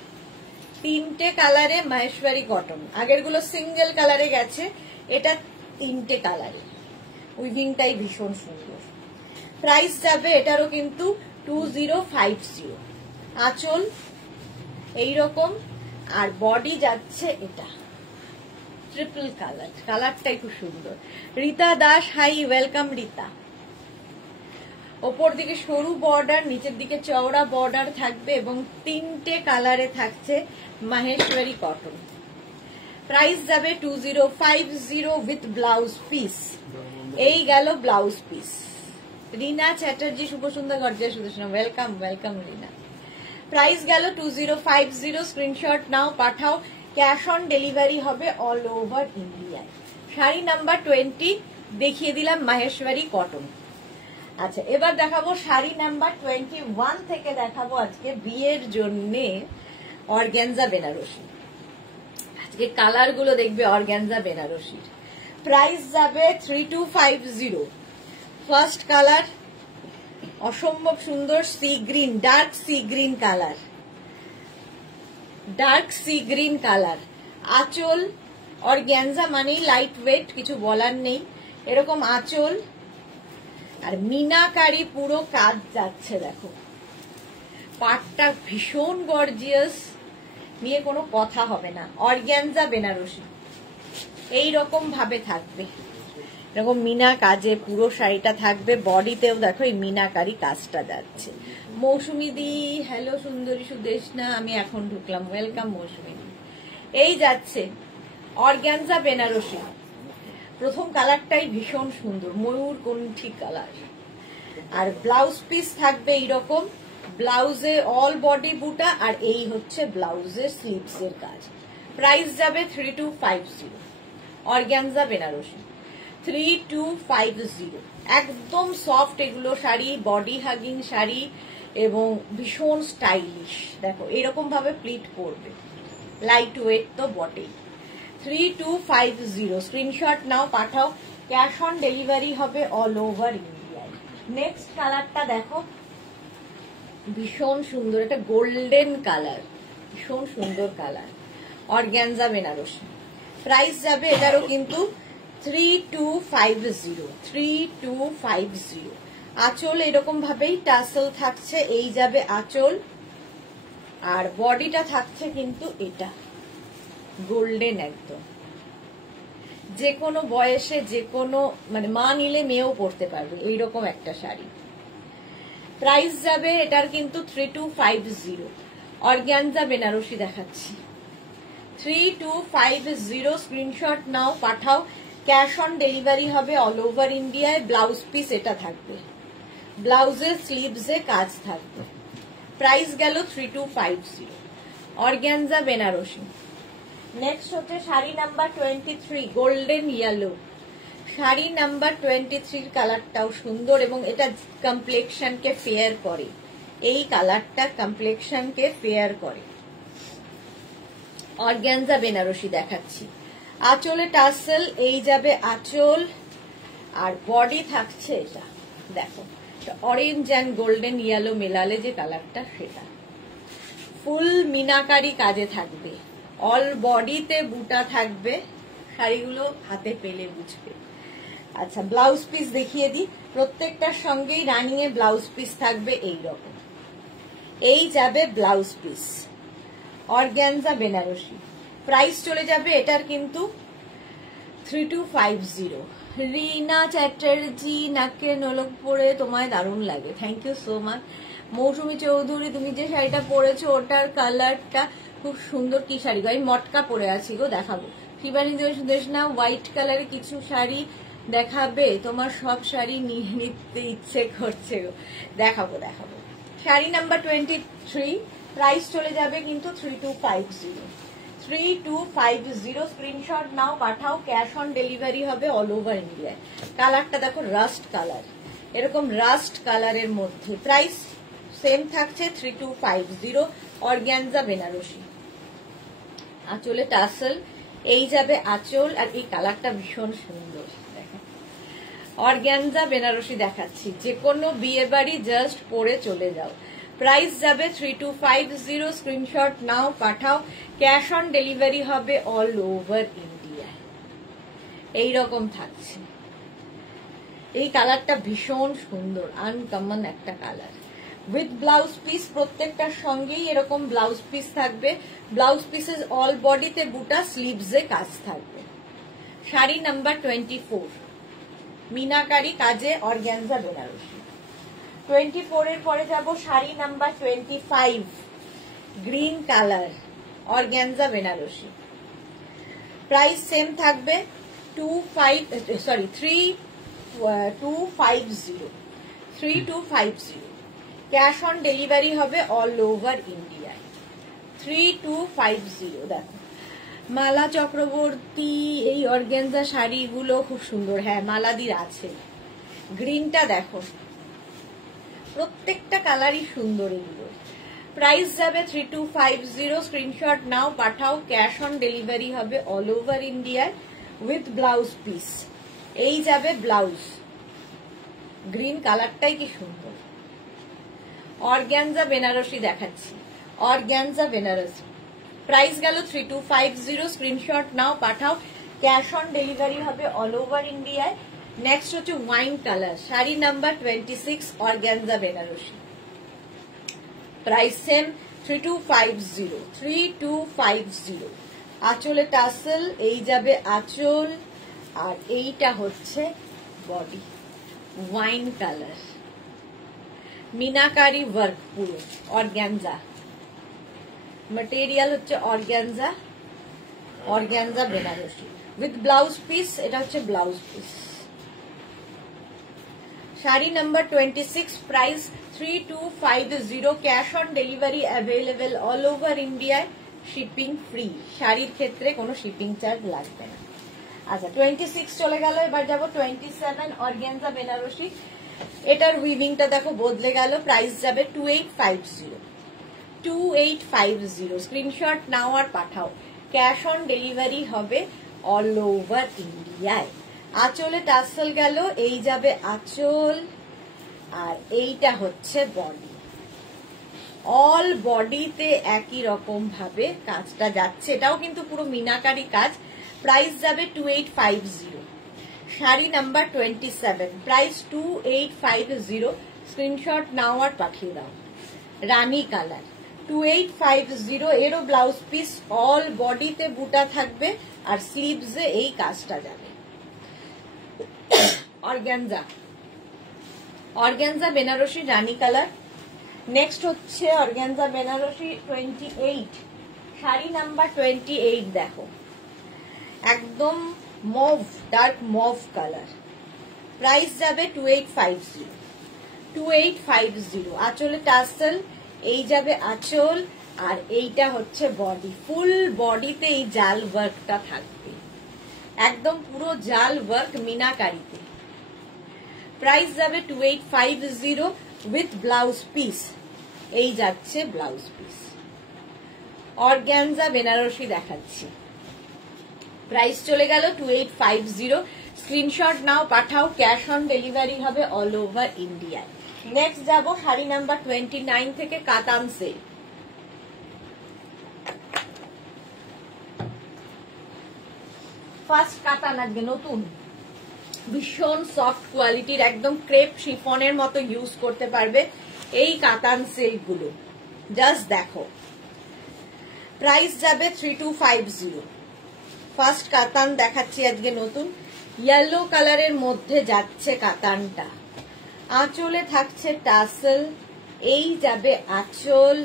তিনটে কালারে মাহেশ্বরী কটন। আগেরগুলো সিঙ্গেল কালারে গেছে, এটা তিনটে কালারে, উইভিংটাই ভীষণ সুন্দর। প্রাইস যাবে এটারও কিন্তু 2050। আঁচল এইরকম, আর বডি যাচ্ছে এটা ট্রিপল কালার, কালারটাই খুব সুন্দর। Rita Das, hi, welcome Rita. ওপর দিকে সরু বর্ডার, নিচের দিকে চওড়া বর্ডার থাকবে, এবং তিনটে কালারে থাকছে মাহেশ্বরী কটন। প্রাইস যাবে 2050 উইথ ব্লাউজ পিস। এই গেল ব্লাউজ পিস। রিনা চ্যাটার্জি, শুভ সুন্দর গর্জিয়া সুদর্শন, ওয়েলকাম, ওয়েলকাম রিনা। প্রাইস গেল 2050। স্ক্রিনশট নাও, পাঠাও। ক্যাশ অন ডেলিভারি হবে অল ওভার ইন্ডিয়ায়। শাড়ি নাম্বার 20 দেখিয়ে দিলাম, মাহেশ্বরী কটন। আচ্ছা, এবার দেখাবো শাড়ি নাম্বার 21 থেকে দেখাবো আজকে বিয়ের জন্যে অর্গ্যানজা বেনারসি। আজকে কালার গুলো দেখবে অর্গ্যানজা বেনারসির। প্রাইস যাবে 3250। ফার্স্ট কালার অসম্ভব সুন্দর, sea green, dark sea green colour, dark sea green colour. আঁচল অর্গ্যানজা মানেই লাইট ওয়েট, কিছু বলার নেই। এরকম আঁচল আর মিনাকারি পুরো কাজ যাচ্ছে, দেখো পাটটা ভীষণ গর্জিয়াস, নিয়ে কোনো কথা হবে না। অর্গ্যানজা বেনারসি এইরকম ভাবে থাকবে, এরকম মিনা কাজে পুরো শাড়িটা থাকবে। বডিতেও দেখো এই মিনাকারি কাজটা যাচ্ছে। মৌসুমি দি হ্যালো সুন্দরী সুদেশনা, আমি এখন ঢুকলাম, ওয়েলকাম মৌসুমি দি। এই যাচ্ছে অর্গ্যানজা বেনারসি। প্রথম কালারটাই ভীষণ সুন্দর, ময়ূর কণ্ঠী কালার। আর ব্লাউজ পিস থাকবে এইরকম, ব্লাউজে অল বডি বুটা, আর এই হচ্ছে ব্লাউজের স্লিভস এর কাজ। প্রাইস যাবে 3250। অর্গ্যানজা বেনারসি 3250, একদম সফট এগুলো শাড়ি, বডি হাগিং শাড়ি এবং ভীষণ স্টাইলিশ। দেখো এরকম ভাবে প্লিট করবে, লাইট ওয়েট তো বটেই। 3250 স্ক্রিনশট নাও, পাঠাও। ক্যাশ অন ডেলিভারি হবে অল ওভার ইন্ডিয়ায়। নেক্সট কালারটা দেখো, ভীষণ সুন্দর, এটা গোল্ডেন কালার, ভীষণ সুন্দর কালার। অর্গ্যানজা বেনারসি প্রাইস যাবে এটারও কিন্তু 3250। 3250। আঁচল এরকম ভাবেই টাসেল থাকছে, এই যাবে আঁচল। আর বডিটা থাকছে কিন্তু এটা গোল্ডেন, একদম যে কোনো বয়সে যে কোনো মানে মা নিলে মেয়েও পরতে পারবে এইরকম একটা শাড়ি। প্রাইস যাবে এটার কিন্তু 3250। অর্গ্যানজা বেনারসি দেখাচ্ছি 3250। স্ক্রিনশট নাও, পাঠাও। ক্যাশ অন ডেলিভারি হবে অল ওভার ইন্ডিয়ায়। ব্লাউজ পিস এটা থাকবে, ব্লাউজের স্লিভসে কাজ থাকবে। প্রাইস গেল 3250। অর্গ্যানজা বেনারসি। নেক্সট হচ্ছে sari number 23, golden yellow. Sari number 23 কালারটাও সুন্দর এবং এটা কমপ্লেক্সনকে ফেয়ার করে, এই কালারটা কমপ্লেক্সনকে ফেয়ার করে। অর্গ্যানজা বেনারসি দেখাচ্ছি। আঁচলে টাসেল, এই যাবে আঁচল। আর বডি থাকছে এটা, দেখো অরেঞ্জ অ্যান্ড গোল্ডেন ইয়েলো মেলালে যে কালারটা, সেটা ফুল মিনাকারি কাজে থাকবে। অল বডিতে বুটা থাকবে, শাড়িগুলো হাতে পেলে বুঝবে। আচ্ছা ব্লাউজ পিস দেখিয়ে দিই, প্রত্যেকটার সঙ্গেই রানিং এ ব্লাউজ পিস থাকবে এইরকম। এই যাবে blouse piece. Organza Banarasi price চলে যাবে এটার কিন্তু 3250। রিনা চ্যাটার্জি, নাকে নলক পরে তোমায় দারুণ লাগে, থ্যাংক ইউ সো মাচ। মৌসুমী চৌধুরী, তুমি যে শাড়িটা পরেছো ওটার কালারটা খুব সুন্দর। কি শাড়ি গো? আমি মটকা পরে আছি গো, দেখাবো। শিবানী সুদেশ না, হোয়াইট কালারের কিছু শাড়ি দেখাবে? তোমার সব শাড়ি নিয়ে নিতে ইচ্ছে করছে গো, দেখাবো দেখাবো। শাড়ি নাম্বার 23, প্রাইস চলে যাবে কিন্তু 3250। 3250 স্ক্রিনশট নাও, পাঠাও। ক্যাশ অন ডেলিভারি হবে অল ওভার ইন্ডিয়ায়। কালারটা দেখো রাস্ট কালার, এরকম রাস্ট কালারের মধ্যে। প্রাইস সেম থাকছে 3250। অর্গ্যানজা বেনারসি। আঁচলে টাসেল, এই যাবে আঁচল। আর এই কালারটা ভীষণ সুন্দর, দেখো অর্গ্যানজা বেনারসি দেখাচ্ছি, যে কোনো বিয়ে বাড়ি জাস্ট পরে চলে যাও। প্রাইস যাবে 3250। স্ক্রিনশট নাও, পাঠাও। ক্যাশ অন ডেলিভারি হবে অল ওভার ইন্ডিয়া। এইরকম থাকছে, এই কালারটা ভীষণ সুন্দর, আনকমন একটা কালার। উইথ ব্লাউজ পিস, প্রত্যেকটার সঙ্গেই এরকম ব্লাউজ পিস থাকবে। ব্লাউজ পিসের অল বডিতে বুটা, স্লিভসে কাজ থাকবে। শাড়ি নাম্বার 24, মিনাকারি কাজে অর্গ্যানজা বেনারসি। 24 এর পরে যাব sari number 25, green colour, organza Banarasi. Price same থাকবে 3250। ক্যাশ অন ডেলিভারি হবে অল ওভার ইন্ডিয়ায়। 3250। দেখো মালা চক্রবর্তী, এই অর্গ্যানজা শাড়িগুলো খুব সুন্দর। হ্যাঁ মালাদির আছে। গ্রিনটা দেখো, প্রত্যেকটা কালারই সুন্দর এগুলো। প্রাইস যাবে 3250। স্ক্রিনশট নাও, পাঠাও। ক্যাশ অন ডেলিভারি হবে অল ওভার ইন্ডিয়ায় উইথ ব্লাউজ পিস। এই যাবে ব্লাউজ। গ্রিন কালারটাই কি সুন্দর। অর্গ্যানজা বেনারসি দেখাচ্ছি, অর্গ্যানজা বেনারসি। প্রাইস গেল 3250। স্ক্রিনশট নাও, পাঠাও। ক্যাশ অন ডেলিভারি হবে অল ওভার ইন্ডিয়ায়। নেক্সট হচ্ছে wine colour, sari number 26, organza Banarasi, price same 3250। আঁচলে টাসেল, এই যাবে আঁচল, আর এইটা হচ্ছে body, wine colour, meenakari work পুরো অর্গানজা, ম্যাটেরিয়াল হচ্ছে organza, organza Banarasi with blouse piece. এটা হচ্ছে blouse piece. Sari number 26, price 3250, cash on delivery available all over ইন্ডিয়ায়, শিপিং ফ্রি। শাড়ির ক্ষেত্রে কোনো শিপিং চার্জ লাগবে না। আচ্ছা 26 চলে গেল, এবার যাবো 27, অর্গানজা বেনারসি। এটার উইভিংটা দেখো বদলে গেল, প্রাইস যাবে 2850। স্ক্রিনশট নাও আর পাঠাও, ক্যাশ অন ডেলিভারি হবে অল ওভার ইন্ডিয়ায়। আঁচলে টাসেল গেল, এই যাবে আঁচল, আর এইটা হচ্ছে বডি। অল বডিতে একই রকম ভাবে কাজটা যাচ্ছে, এটাও কিন্তু পুরো মিনাকারি কাজ। প্রাইস যাবে 2850। Sari number 27, price 2850। স্ক্রিনশট নাও আর পাঠিয়ে দাও। রানী কালার 2850, এরও ব্লাউজ পিস, অল বডিতে বুটা থাকবে, আর স্লিভসে এই কাজটা যাবে। অর্গানজা, অর্গানজা বেনারসি রানী কালার। নেক্সট হচ্ছে অর্গানজা বেনারসি 28, শাড়ি নাম্বার 28 দেখো, একদম mauve, dark mauve colour, price যাবে 2850। আঁচলে টাসেল, এই যাবে আঁচল, আর এইটা হচ্ছে বডি। ফুল বডিতে এই জাল ওয়ার্কটা থাকবে, একদম পুরো জাল ওয়ার্ক মিনাকারিতে। প্রাইস যাবে 2850 উইথ ব্লাউজ পিস, এই যাচ্ছে ব্লাউজ পিস। অর্গানজা বেনারসি দেখাচ্ছি, প্রাইস চলে গেল 2850। স্ক্রিনশট নাও পাঠাও, ক্যাশ অন ডেলিভারি হবে অল ওভার ইন্ডিয়ায়। নেক্সট যাব শাড়ি নাম্বার 29 থেকে কাতান সিল্ক। ফার্স্ট কাতান আজকে নতুন, ভীষণ সফট কোয়ালিটির, একদম ক্রেপ শিফনের মতো ইউজ করতে পারবে এই কাতান সিল্ক গুলো। জাস্ট দেখো, প্রাইস যাবে 3250। ফার্স্ট কাতান দেখাচ্ছি আজকে নতুন, ইয়েলো কালারের মধ্যে যাচ্ছে কাতানটা। আঁচলে থাকছে টাসেল, এই যাবে আঁচল,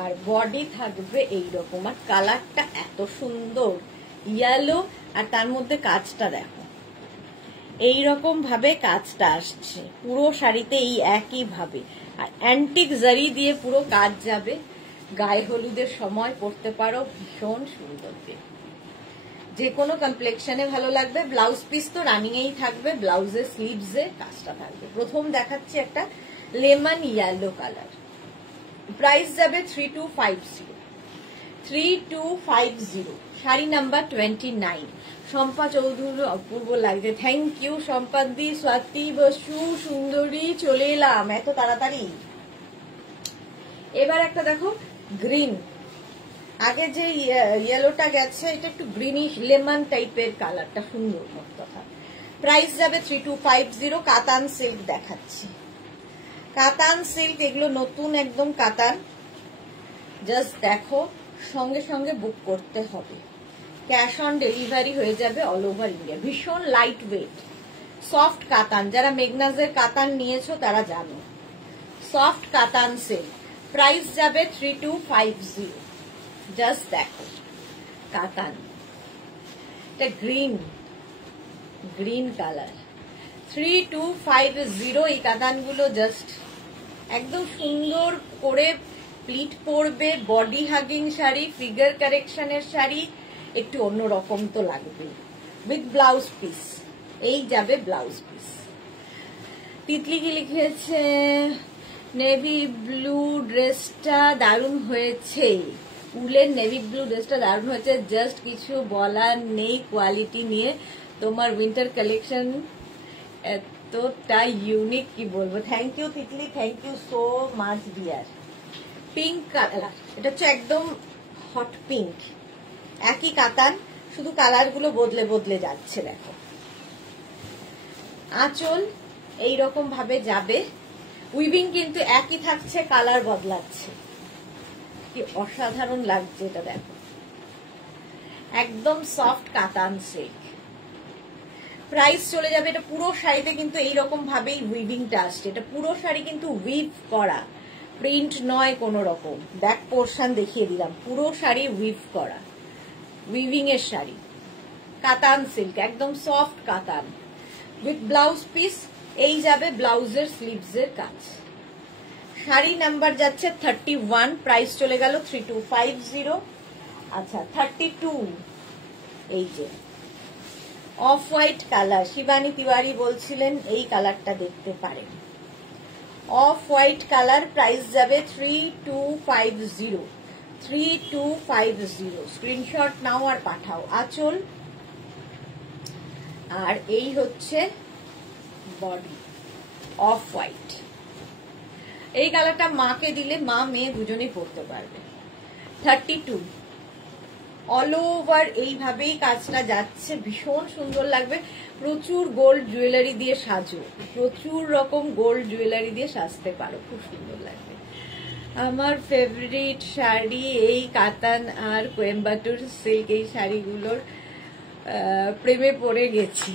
আর বডি থাকবে এইরকম। আর কালারটা এত সুন্দর ইয়েলো, আর তার মধ্যে কাজটা দেখো, এইরকম ভাবে কাজটা আসছে পুরো শাড়িতে, এই একই ভাবে। আর অ্যান্টিক জারি দিয়ে পুরো কাজ যাবে, গায়ে হলুদের সময় পরতে পারো, ভীষণ সুন্দর। যে কোনো কমপ্লেক্সনে ভালো লাগবে। ব্লাউজ পিস তো রানিংয়েই থাকবে, ব্লাউজে স্লিভসে কাজটা থাকবে। প্রথম দেখাচ্ছি একটা লেমন ইয়েলো কালার, প্রাইস যাবে 3250। শাড়ি নাম্বার 29, শম্পা চৌধুরী, অপূর্ব লাগছে। থ্যাংক ইউ সম্পাদি, স্বাতি বসু, সুন্দরী, চলে এলাম এত তাড়াতাড়ি। এবার একটা দেখো গ্রিন, আগে যে ইয়েলোটা গেছে এটা একটু গ্রিনিশ লেমন টাইপের কালারটা, সুন্দর কথা। প্রাইস যাবে 3250। কাতান সিল্ক দেখাচ্ছি, কাতান সিল্ক, এগুলো নতুন একদম কাতান। জাস্ট দেখো, সঙ্গে সঙ্গে বুক করতে হবে, ক্যাশ অন ডেলিভারি হয়ে যাবে অল ওভার ইন্ডিয়া। ভীষণ লাইট ওয়েট সফট কাতান, যারা মেগনাজের কাতান নিয়েছো তারা জানো। সফট কাতান সিল্ক, প্রাইস যাবে 3250। জাস্ট দেখো কাতান, এটা গ্রিন, গ্রিন কালার, 3250। এই কাতানগুলো জাস্ট একদম সুন্দর করে প্লিট পরবে, বডি হাগিং শাড়ি, ফিগার কারেকশনের শাড়ি, একটু অন্যরকম তো লাগবে। উইথ ব্লাউজ পিস, এই যাবে ব্লাউজ পিস। তিতলি কি লিখেছে, নেভি ব্লু ড্রেসটা দারুণ হয়েছে, উলের নেভি ব্লু ড্রেসটা দারুণ হয়েছে, জাস্ট কিছু বলার নেই কোয়ালিটি নিয়ে। তোমার উইন্টার কালেকশন এতটা ইউনিক, কি বলবো। Thank you Titli, thank you so much dear. Pink colour, এটা হচ্ছে একদম হট পিঙ্ক, একই কাতান, শুধু কালার গুলো বদলে বদলে যাচ্ছে। দেখো আঁচল এইরকম ভাবে যাবে, উইভিং কিন্তু একই থাকছে, কালার বদলাচ্ছে। কি অসাধারণ লাগছে এটা, দেখো একদম সফট কাতান সিল্ক। প্রাইস চলে যাবে, এটা পুরো শাড়িতে কিন্তু এইরকম ভাবেই উইভিংটা আসছে। এটা পুরো শাড়ি কিন্তু উইভ করা, প্রিন্ট নয় কোনো রকম। ব্যাক পোর্শন দেখিয়ে দিলাম, পুরো শাড়ি উইভ করা, উইভিং এর শাড়ি, কাতান সিল্ক, একদম সফট কাতান উইথ ব্লাউজ পিস। এই যাবে ব্লাউজের স্লিভস এর কাজ। শাড়ি নাম্বার যাচ্ছে 31, প্রাইস চলে গেল 3250। আচ্ছা 32, এই যে off white colour, Shivani Tiwari বলছিলেন এই কালারটা দেখতে পারেন। অফ হোয়াইট কালার, প্রাইস যাবে 3250, 3250। স্ক্রিনশট নাও আর পাঠাও। আঁচল আর এই হচ্ছে বডি অফ হোয়াইট। এই কালারটা মাকে দিলে মা মেয়ে দুজনেই পরতে পারবে। 32 অল ওভার এইভাবেই কাজটা যাচ্ছে, ভীষণ সুন্দর লাগবে। প্রচুর গোল্ড জুয়েলারি দিয়ে সাজো, প্রচুর রকম গোল্ড জুয়েলারি দিয়ে সাজতে পারো, খুব সুন্দর লাগবে। আমার ফেভারিট শাড়ি এই কাতান আর কোয়েম্বাটুর সিল্ক, এই শাড়িগুলোর প্রেমে পড়ে গেছি,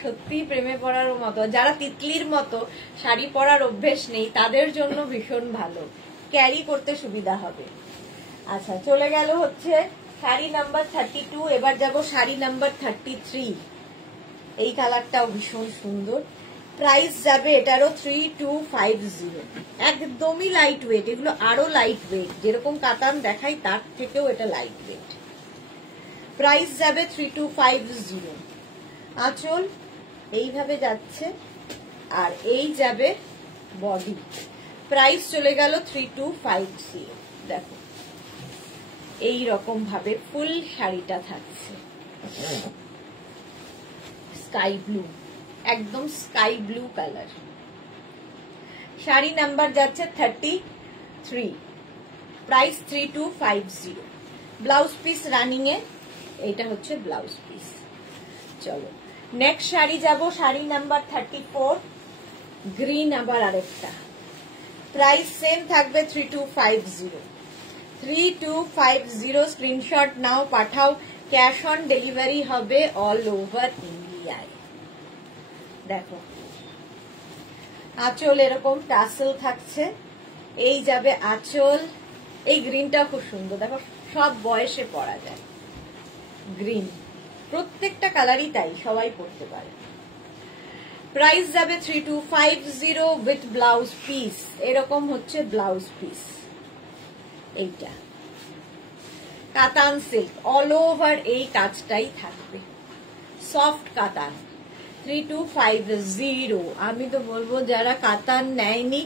সত্যি প্রেমে পড়ার মতো। যারা তিতলির মতো শাড়ি পরার অভ্যেস নেই তাদের জন্য ভীষণ ভালো, ক্যারি করতে সুবিধা হবে। আচ্ছা চলে গেল হচ্ছে শাড়ি নাম্বার 32, এবার যাব শাড়ি নাম্বার 33। এই কালারটাও ভীষণ সুন্দর, প্রাইস যাবে এটারও 3250। একদমই লাইট ওয়েট, এগুলো আরো লাইট ওয়েট, যেরকম কাতান দেখাই তার থেকেও এটা লাইট ওয়েট। প্রাইস যাবে 3250। আঁচল এইভাবে যাচ্ছে আর এই যাবে বডি, প্রাইস চলে গেল 3250। দেখো এই রকম ভাবে ফুল শাড়িটা থাকছে, স্কাই ব্লু, একদম sky blue colour. Sari number যাচ্ছে 33, প্রাইস 3250। ব্লাউজ পিস রানিং এ, এইটা হচ্ছে ব্লাউজ পিস। চলো নেক্সট শাড়ি যাব, শাড়ি নাম্বার 34, গ্রিন আবার আরেকটা, প্রাইস সেম থাকবে 3250, 3250। স্ক্রিনশট নাও পাঠাও, ক্যাশ অন ডেলিভারি হবে অল ওভার ইন্ডিয়ায়। দেখো আঁচল এরকম টাসেল থাকছে, এই যাবে আঁচল। এই গ্রিনটা খুব সুন্দর, দেখো সব বয়সে পরা যায় গ্রিন, প্রত্যেকটা কালারই তাই, সবাই পরতে পারে। প্রাইস যাবে 3250 উইথ ব্লাউজ পিস। এরকম হচ্ছে ব্লাউজ পিস, এইটা কাতান সিল্ক, অল ওভার এই কাজটাই থাকবে, সফট কাতান। 3250। আমি তো বলবো যারা কাতান নেয়নি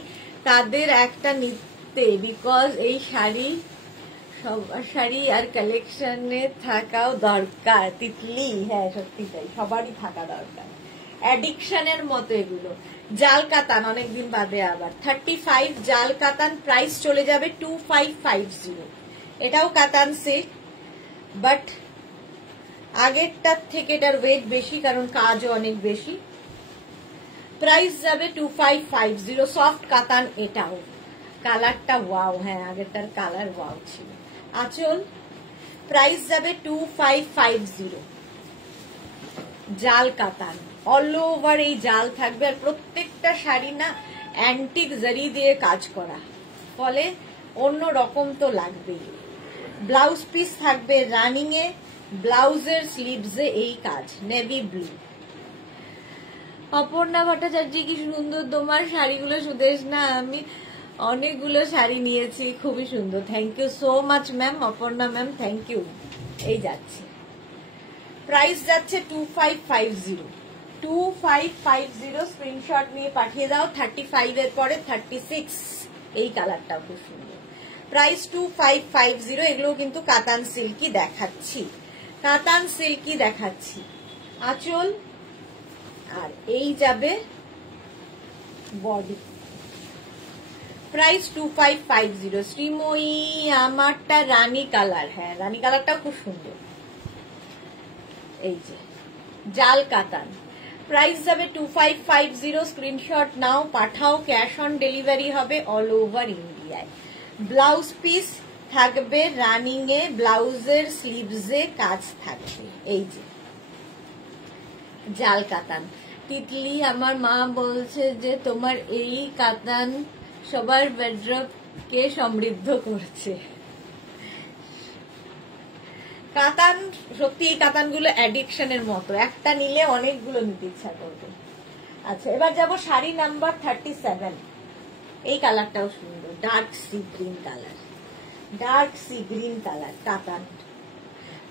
তাদের একটা নিতে, বিকজ এই শাড়ি সবার শাড়ি আর কালেকশনে থাকাও দরকার। তিতলি, হ্যাঁ সত্যি তাই, সবারই থাকা দরকার, অ্যাডিকশনের মতো এগুলো। জাল কাতান অনেকদিন বাদে আবার 35 জাল কাতান, প্রাইস চলে যাবে 2550। এটাও কাতান সিল্ক, বাট আগেরটার থেকে এটার ওয়েট বেশি কারণ কাজও অনেক বেশি। প্রাইস যাবে 2550, সফট কাতান। এটাও কালারটা ওয়াও, হ্যাঁ আগেরটার কালার ওয়াও ছিল। আঁচল, প্রাইস যাবে 2550, জাল কাতান, অল ওভার এই জাল থাকবে। আর প্রত্যেকটা শাড়ি না অ্যান্টিক জারি দিয়ে কাজ করা, ফলে অন্য রকম তো লাগবেই। ব্লাউজ পিস থাকবে রানিং এ, ব্লাউজের স্লিভসে এই কাজ, নেভি ব্লু। অপর্ণা ভট্টাচার্য, কি সুন্দর তোমার শাড়িগুলো সুদেশ না, আমি অনেকগুলো শাড়ি নিয়েছি, খুবই সুন্দর। Thank you so much ma'am, Aparna ma'am, thank you. এই যাচ্ছে, প্রাইস যাচ্ছে 2550, 2550। স্ক্রিনশট নিয়ে পাঠিয়ে দাও। 35 এর পরে 36, এই কালারটাও খুব সুন্দর। প্রাইস 2550। এগুলো কিন্তু কাতান সিল্কি দেখাচ্ছি, কাতান সিল্কি দেখাচ্ছি। আঁচল আর এই যাবে বডি, প্রাইস 2550। শ্রীময়ী, আমারটা রানী কালার, হ্যাঁ রানী কালারটাও খুব সুন্দর, এই যে জাল কাতান, প্রাইস যাবে 2550। স্ক্রিনশট নাও, পাঠাও, ক্যাশ অন ডেলিভারি হবে অল ওভার ইন্ডিয়ায়। ব্লাউজ পিস থাকবে রানিং এ, ব্লাউজের স্লিভসে কাজ থাকবে। এই যে জাল কাতান। তিতলি আমার মা বলছে যে তোমার এই কাতান সবার বেডরুম কে সমৃদ্ধ করছে। কাতান সত্যি, এই কাতানগুলো অ্যাডিকশনের মতো, একটা নিলে অনেকগুলো নিতে ইচ্ছা করবে। আচ্ছা, এবার যাব শাড়ি নাম্বার 37। এই কালারটাও সুন্দর, dark sea green colour, dark sea green colour কাতান।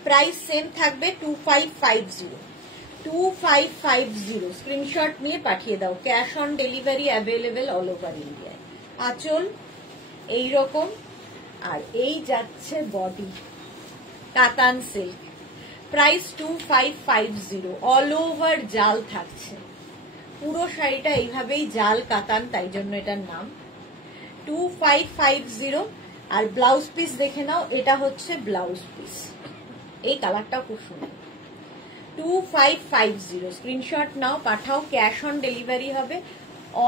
প্রাইস সেম থাকবে 2550। 2550 স্ক্রিনশট নিয়ে পাঠিয়ে দাও, cash on delivery available all over ইন্ডিয়ায়। আঁচল এইরকম, আর এই যাচ্ছে বডি কাতান সিল্ক, প্রাইস 2550। অল ওভার জাল থাকছে, পুরো শাড়িটা এইভাবেই জাল কাতান, তাই জন্য এটার নাম 2550। আর ব্লাউজ পিস দেখে নাও, এটা হচ্ছে ব্লাউজ পিস, এই কালারটাও খুব সুন্দর। 2550 স্ক্রিনশট নাও, পাঠাও, ক্যাশ অন ডেলিভারি হবে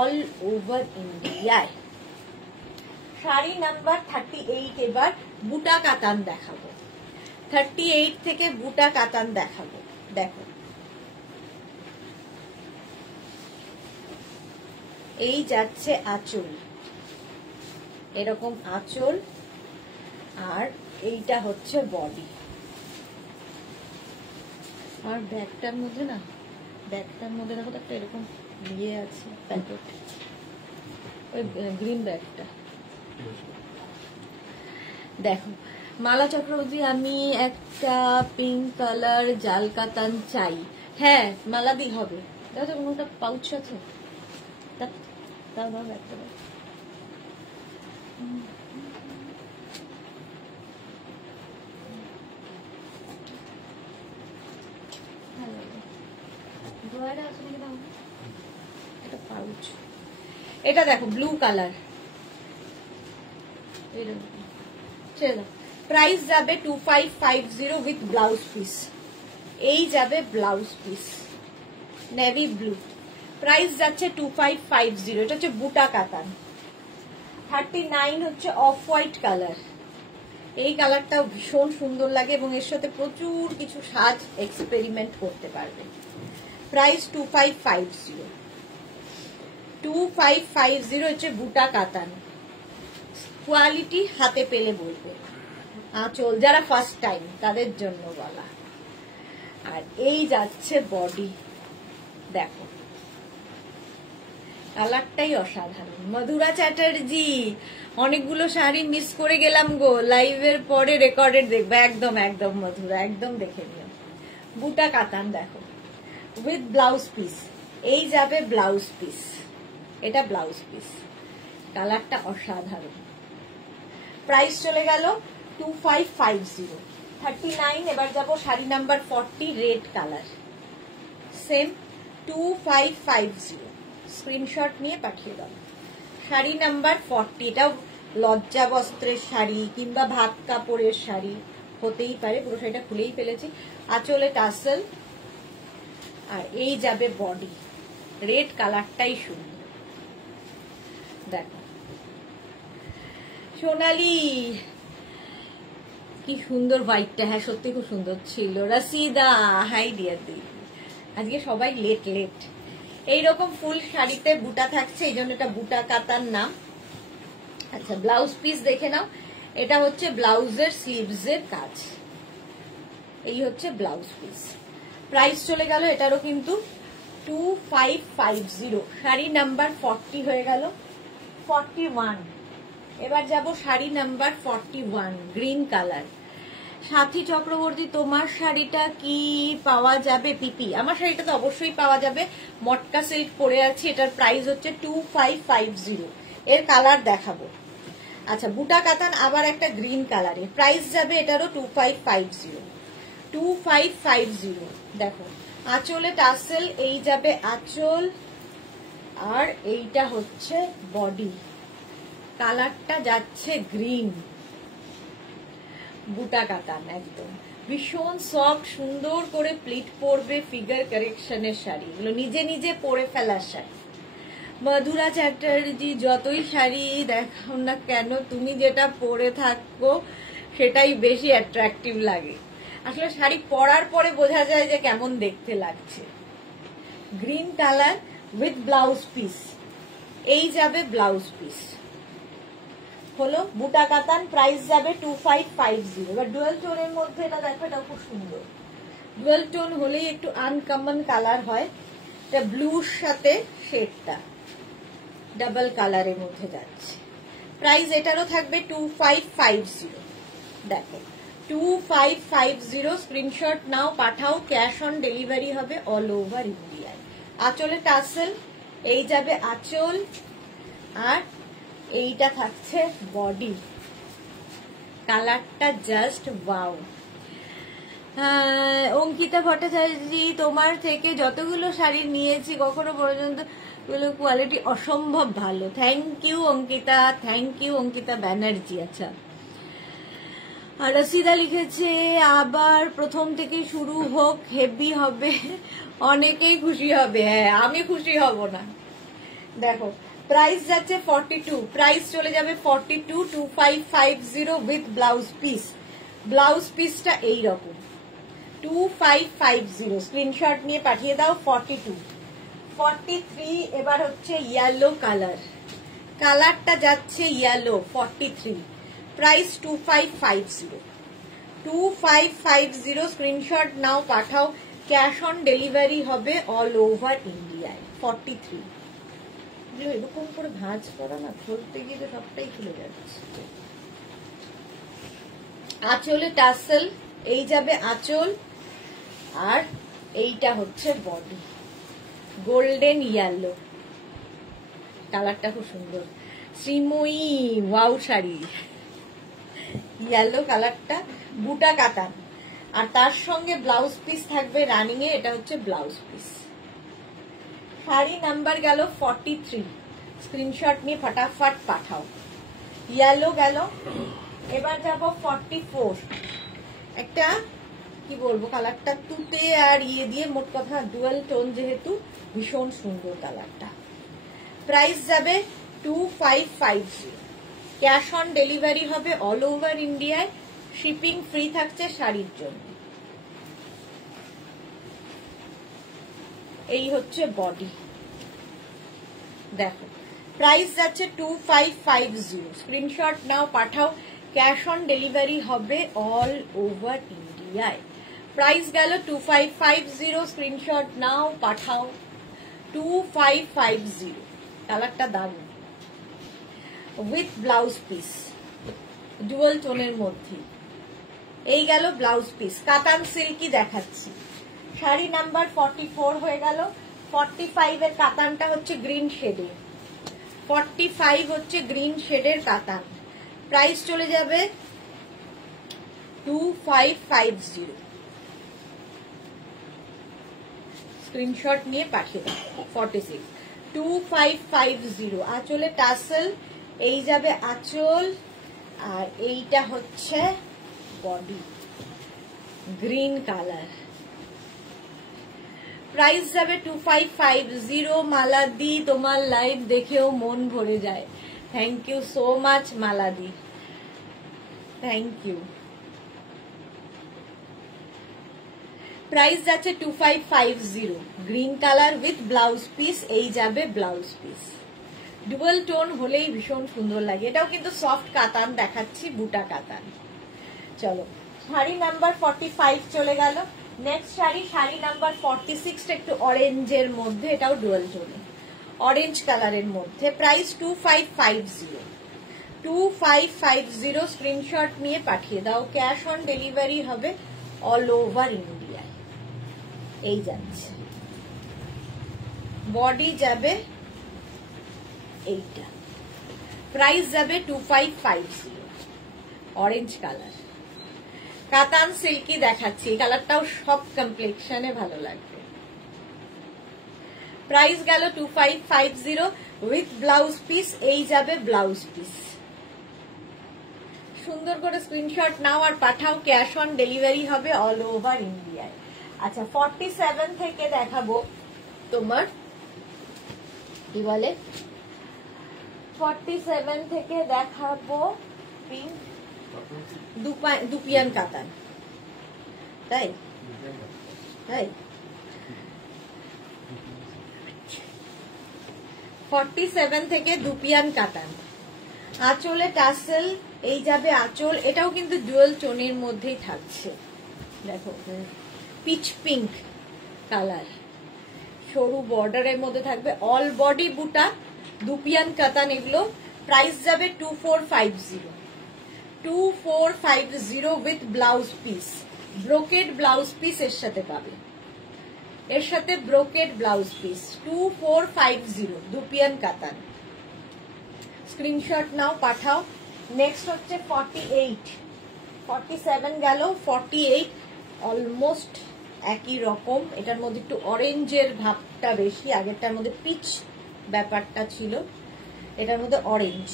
অল ওভার ইন্ডিয়ায়। শাড়ি নাম্বার 38। এবার বুটা কাতান দেখাবো, 38 থেকে বুটা কাতান দেখাবো। দেখো এই যাচ্ছে আঁচল, এরকম আঁচল, আর এইটা হচ্ছে বডি। আর ব্যাগটার মধ্যে না, ব্যাগটার মধ্যে দেখো একটা এরকম ইয়ে আছে প্যাকেট, ওই গ্রিন ব্যাগটা। দেখো মালা চক্রবর্তী, আমি একটা পিঙ্ক কালার জাল কাতান চাই। হ্যাঁ মালাদি হবে। দেখো কোনোটা পাউচ আছে, দাও দাও ব্যাগটা দাও। এটা দেখো ব্লু কালার, প্রাইস যাবে 2550 উইথ ব্লাউজ পিস। এই যাবে blouse piece navy blue, price যাচ্ছে 2550। এটা হচ্ছে বুটা কাতান। 39 হচ্ছে অফ হোয়াইট কালার, এই কালারটাও ভীষণ সুন্দর লাগে এবং এর সাথে প্রচুর কিছু সাজ এক্সপেরিমেন্ট করতে পারবে। প্রাইস 2550। 2550 হচ্ছে বুটা কাতান, কোয়ালিটি হাতে পেলে বলবে। আঁচল যারা ফার্স্ট টাইম তাদের জন্য বলা। আর এই যাচ্ছে বডি, দেখো কালারটাই অসাধারণ। মধুরা চ্যাটার্জি, অনেকগুলো শাড়ি মিস করে গেলাম গো, লাইভের পরে রেকর্ডেড দেখবো। একদম একদম মধুরা, একদম দেখে নিও। বুটা কাতান দেখো উইথ ব্লাউজ পিস, এই যাবে ব্লাউজ পিস, এটা ব্লাউজ পিস, কালারটা অসাধারণ। প্রাইস চলে গেল 2550। 39। এবার যাবো sari number 40, red colour, same 2550। Screenshot নিয়ে পাঠিয়ে দাও। শাড়ি নাম্বার 40, এটাও লজ্জা বস্ত্রের শাড়ি কিংবা ভাত কাপড়ের শাড়ি হতেই পারে। পুরো শাড়িটা খুলেই ফেলেছি। আঁচলে টাসেল, আর এই যাবে বডি। রেড কালারটাই সুন্দর, দেখো সোনালি কি সুন্দর হোয়াইটটা। হ্যাঁ সত্যি খুব সুন্দর ছিল। রাসিদা, হাই ডিয়ার দি, আজকে সবাই লেট লেট। এইরকম ফুল শাড়িতে বুটা থাকছে, এই জন্য এটা বুটা কাতার নাম। আচ্ছা ব্লাউজ পিস দেখে নাও, এটা হচ্ছে ব্লাউজের স্লিভসের কাজ, এই হচ্ছে ব্লাউজ পিস। প্রাইস চলে গেল এটারও কিন্তু 2550। শাড়ি নাম্বার 40 হয়ে গেল। 41। এবার যাব শাড়ি নাম্বার 41, গ্রিন কালার। সাথী চক্রবর্তী, তোমার শাড়িটা কি পাওয়া যাবে? পিপি, আমার শাড়িটা তো অবশ্যই পাওয়া যাবে। মটকা সিল্ক পরে আছে, এটার প্রাইস হচ্ছে 2550। এর কালার দেখাবো। আচ্ছা বুটা কাতান আবার একটা গ্রিন কালারে, প্রাইস যাবে এটারও 2550। 2550। দেখো আঁচলে টাসেল, এই যাবে আঁচল, আর এইটা হচ্ছে বডি। কালারটা যাচ্ছে গ্রিন, বুটা কাতান একদম। ভীষণ সফট, সুন্দর করে প্লিট পরবে, ফিগার কারেকশনের শাড়ি, এগুলো নিজে নিজে পরে ফেলার শাড়ি। মধুরা চ্যাটার্জি, যতই শাড়ি দেখাও না কেন তুমি যেটা পরে থাকো সেটাই বেশি অ্যাট্রাকটিভ লাগে। আসলে শাড়ি পরার পরে বোঝা যায় যে কেমন দেখতে লাগছে। Green colour with blouse piece, এই যাবে ব্লাউজ পিস হলো বুটা কাতান, প্রাইস যাবে 2550। এবার ডুয়াল টোনের মধ্যে এটা দেখো, এটা খুব সুন্দর। ডুয়াল টোন হলেই একটু আনকমন কালার হয়, এটা ব্লুর সাথে শেডটা ডাবল কালারের মধ্যে যাচ্ছে। প্রাইস এটারও থাকবে 2550। দেখো 2550, স্ক্রিনশট নাও, পাঠাও, ক্যাশ অন ডেলিভারি হবে অল ওভার ইন্ডিয়ায়। আঁচলে টাসেল, এই যাবে আঁচল, আর এইটা থাকছে বডি। কালারটা জাস্ট ওয়াও। অঙ্কিতা ভট্টাচার্য, তোমার থেকে যতগুলো শাড়ি নিয়েছি কখনো পর্যন্ত কোয়ালিটি অসম্ভব ভালো। Thank you Ankita, thank you Ankita Banerjee. আচ্ছা, আর রসিদা লিখেছে আবার প্রথম থেকে শুরু হোক, হেভি হবে, অনেকেই খুশি হবে। হ্যাঁ, আমি খুশি হব না। দেখো প্রাইস যাচ্ছে 42, প্রাইস চলে যাবে 42, 2550 উইথ ব্লাউজ পিস। ব্লাউজ পিসটা এইরকম 2550, স্ক্রিনশট নিয়ে পাঠিয়ে দাও। 42, 43, এবার হচ্ছে ইয়েলো কালার, কালারটা যাচ্ছে ইয়েলো 43, প্রাইস 2550, 2550, স্ক্রিনশট নাও, পাঠাও, ক্যাশ অন ডেলিভারি হবে অল ওভার ইন্ডিয়ায়। 43, এরকম করে ভাঁজ করা না, খুলতে গিয়ে সবটাই খুলে যাচ্ছে। আঁচলে টাসেল, এই যাবে আঁচল, আর এইটা হচ্ছে বডি, গোল্ডেন ইয়েলো, কালারটা খুব সুন্দর। শ্রীময়ী, ওয়াও শাড়ি, ইয়েলো কালারটা, বুটা কাতান, আর তার সঙ্গে ব্লাউজ পিস থাকবে রানিং এ, এটা হচ্ছে ব্লাউজ পিস। শাড়ি নাম্বার গেল 43, স্ক্রিনশট নিয়ে ফটাফট পাঠাও। ইয়েলো গেল, এবার যাব 44, একটা কি বলবো, কালারটা তুতে আর ইয়ে দিয়ে, মোট কথা ডুয়াল টোন যেহেতু, ভীষণ সুন্দর কালারটা। প্রাইস যাবে 2550, ক্যাশ অন ডেলিভারি হবে অল ওভার ইন্ডিয়ায়, শিপিং ফ্রি থাকছে শাড়ির জন্য। এই হচ্ছে বডি, দেখো প্রাইস যাচ্ছে 2550, স্ক্রিনশট নাও, পাঠাও, ক্যাশ অন ডেলিভারি হবে অল ওভার ইন্ডিয়ায়। প্রাইস গেল 2550, স্ক্রিনশট নাও, পাঠাও। 2550, কালারটা দারুণ, উইথ ব্লাউজ পিস, ডুয়াল টোনের মধ্যে। এই গেল ব্লাউজ পিস, কাতান সিল্কি দেখাচ্ছি। শাড়ি নাম্বার 44 হয়ে গেল। 45 এর কাতানটা হচ্ছে গ্রিন শেডে, 45 হচ্ছে গ্রিন শেডের কাতান। প্রাইস চলে যাবে 2550, স্ক্রিনশট নিয়ে পাঠিয়ে দাও। 46, 2550, আঁচলে টাসেল, এই যাবে আঁচল, আর এইটা হচ্ছে বডি, গ্রিন কালার। প্রাইস যাবে 2550। মালাদি, তোমার লাইভ দেখেও মন ভরে যায়। থ্যাংক ইউ সো মাচ মালাদি, থ্যাংক ইউ। প্রাইস যাচ্ছে 2550, green colour with blouse piece, এই যাবে ব্লাউজ পিস। ডুয়াল টোন হলেই ভীষণ সুন্দর লাগে। এটাও কিন্তু সফট কাতান দেখাচ্ছি, বুটা কাতান। চলো শাড়ি নাম্বার 45 চলে গেল। নেক্সট শাড়ি, শাড়ি নাম্বার 46, একটু অরেঞ্জের মধ্যে, এটাও ডুয়াল টোনে, অরেঞ্জ কালারের মধ্যে। প্রাইস 2550, 2550, স্ক্রিনশট নিয়ে পাঠিয়ে দাও, ক্যাশ অন ডেলিভারি হবে অল ওভার ইন্ডিয়ায়। এই যাচ্ছে বডি, যাবে এইটা, প্রাইস যাবে 2550, অরেঞ্জ কালার, কাতান সিল্কি দেখাচ্ছি। এই কালারটাও সব কমপ্লেক্সনে ভালো লাগবে। প্রাইস গেল 2550 উইথ ব্লাউজ পিস, এই যাবে ব্লাউজ পিস। সুন্দর করে স্ক্রিনশট নাও আর পাঠাও, ক্যাশ অন ডেলিভারি হবে অল ওভার ইন্ডিয়ায়। আচ্ছা 47 থেকে দেখাবো তোমার কি বলে 47 থেকে দেখাবো পিঙ্ক দুপিয়ান কাতান, তাই তাই 47 থেকে দুপিয়ান কাতান। আঁচলে টাসেল, এই যাবে আঁচল, এটাও কিন্তু ডুয়াল টোনের মধ্যেই থাকছে। দেখো পিচ পিঙ্ক কালার, সরু বর্ডারের মধ্যে থাকবে, অল বডি বুটা, দুপিয়ান কাতান এগুলো। প্রাইস যাবে 2450, 2450 with blouse piece, brocade blouse piece এর সাথে পাবে, এর সাথে ব্রোকেড ব্লাউজ পিস 2450 দুপিয়ান কাতান। স্ক্রিনশট নাও পাঠাও। নেক্সট হচ্ছে 48, 47 গেল, 48 অলমোস্ট একই রকম, এটার মধ্যে একটু অরেঞ্জের ভাবটা বেশি, আগেরটার মধ্যে পিচ ব্যাপারটা ছিল, এটার মধ্যে অরেঞ্জ।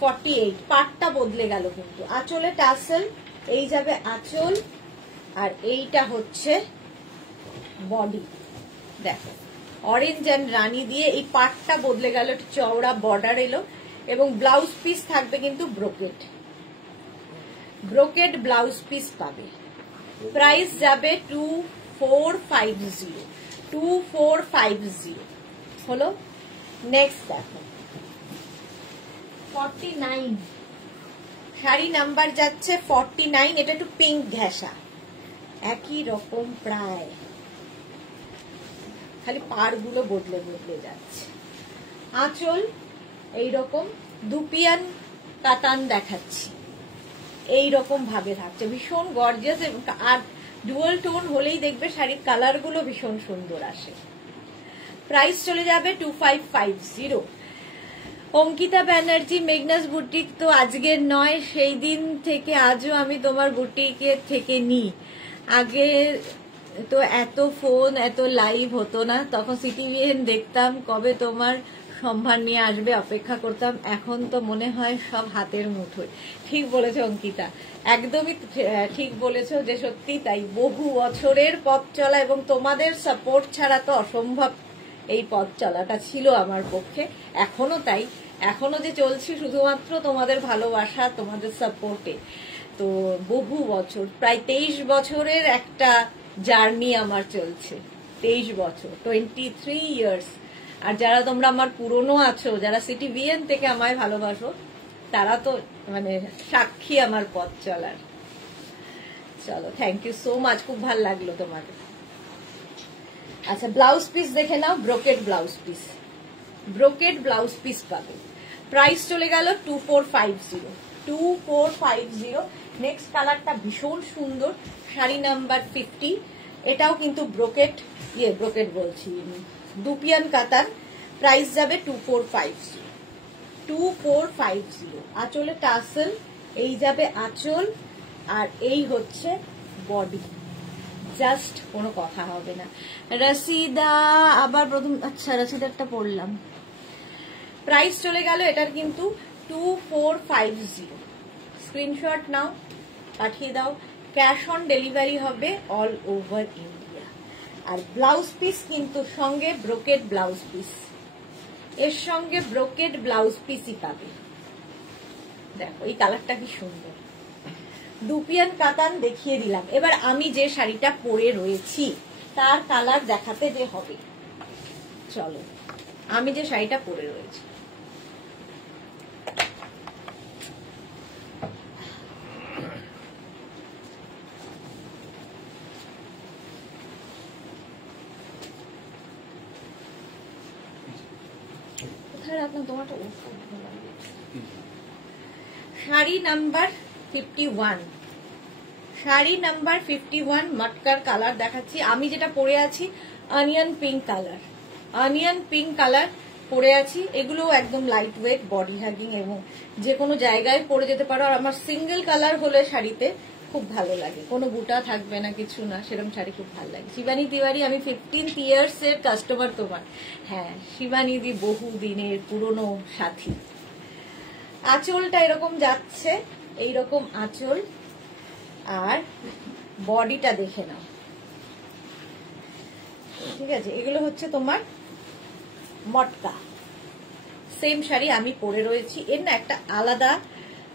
48 পাটটা বদলে গেল কিন্তু, আঁচলে টাসেল, এই যাবে আঁচল, আর এইটা হচ্ছে বডি। দেখো অরেঞ্জ এন্ড রানী দিয়ে এই পাটটা বদলে গেল, একটু চওড়া বর্ডার এলো, এবং ব্লাউজ পিস থাকবে কিন্তু ব্রোকেড, ব্রোকেড ব্লাউজ পিস পাবে। প্রাইস যাবে 2450, 2450 হলো। নেক্সট দেখো 49, শাড়ি নাম্বার যাচ্ছে 49, এটা একটু পিঙ্ক ঘেঁষা, একই রকম প্রায়, খালি পাড় গুলো বদলে বদলে যাচ্ছে। আঁচল এইরকম দুপিয়ান কাতান দেখাচ্ছি, এইরকম ভাবে থাকছে, ভীষণ গর্জিয়াস। আর ডুয়াল টোন হলেই দেখবে শাড়ির কালার গুলো ভীষণ সুন্দর আসে। প্রাইস চলে যাবে 2550। অঙ্কিতা ব্যানার্জি, মেঘনাস বুটিক তো আজকের নয়, সেই দিন থেকে আজও আমি তোমার বুটিকের থেকে নিই। আগে তো এত ফোন এত লাইভ হতো না, তখন সিটিভিএন দেখতাম, কবে তোমার সম্ভার নিয়ে আসবে অপেক্ষা করতাম, এখন তো মনে হয় সব হাতের মুঠোয়। ঠিক বলেছো অঙ্কিতা, একদমই ঠিক বলেছো, যে সত্যি তাই, বহু বছরের পথ চলা এবং তোমাদের সাপোর্ট ছাড়া তো অসম্ভব এই পথ চলাটা ছিল আমার পক্ষে, এখনো তাই, এখনো যে চলছি শুধুমাত্র তোমাদের ভালোবাসা, তোমাদের সাপোর্টে। তো বহু বছর, প্রায় 23 বছরের একটা জার্নি আমার চলছে, 23 বছর, 23 ইয়ার্স। আর যারা তোমরা আমার পুরনো আছো, যারা সিটিভিএন থেকে আমায় ভালোবাসো, তারা তো মানে সাক্ষী আমার পথ চলার। চলো, থ্যাংক ইউ সো মাচ, খুব ভালো লাগলো তোমাদের। আচ্ছা ব্লাউজ পিস দেখে নাও, brocade blouse piece, brocade blouse piece পাবে। প্রাইস চলে গেল 2450, 2450। নেক্সট কালারটা ভীষণ সুন্দর, শাড়ি নাম্বার 50, এটাও কিন্তু ব্রোকেড, ব্রোকেড বলছি, দুপিয়ান কাতান। প্রাইস যাবে 2450, 2450। আঁচলে টাসেল, এই যাবে আঁচল, আর এই হচ্ছে বডি, জাস্ট কোনো কথা হবে না। রসিদা আবার প্রথম, আচ্ছা রসিদারটা পড়লাম। প্রাইস চলে গেল এটার কিন্তু 2450। স্ক্রিনশট নাও, পাঠিয়ে দাও, ক্যাশ অন ডেলিভারি হবে অল ওভার ইন্ডিয়া। আর ব্লাউজ পিস কিন্তু সঙ্গে ব্রোকেড ব্লাউজ পিস, এর সঙ্গে ব্রোকেড ব্লাউজ পিসই পাবে। দেখো এই কালারটা কি সুন্দর, দুপিয়ান কাতান দেখিয়ে দিলাম। এবার আমি যে শাড়িটা পরে রয়েছি তার কালার দেখাতে যে হবে, চলো আমি যে শাড়িটা পরে রয়েছি, শাড়ি নাম্বার 51, শাড়ি নাম্বার 51 মটকার কালার দেখাচ্ছি। আমি যেটা পরে আছি onion pink colour, onion pink colour পরে আছি। এগুলো একদম লাইট ওয়েট, বডি হ্যাগিং, এবং যে কোনো জায়গায় পরে যেতে পারো। আর আমার সিঙ্গেল কালার হলে শাড়িতে খুব ভালো লাগে, কোনো বুটা থাকবে না, কিছু না, সেরকম শাড়ি খুব ভালো লাগে। শিবানী তিওয়ারি, আমি 15 ইয়ার্স এর কাস্টমার তোমার। হ্যাঁ শিবানী দি বহু দিনের পুরনো সাথী। আঁচলটা এরকম যাচ্ছে, এইরকম আঁচল, আর বডিটা দেখে নাও। ঠিক আছে, এগুলো হচ্ছে তোমার মটকা। সেম শাড়ি আমি পরে রয়েছি, এর না একটা আলাদা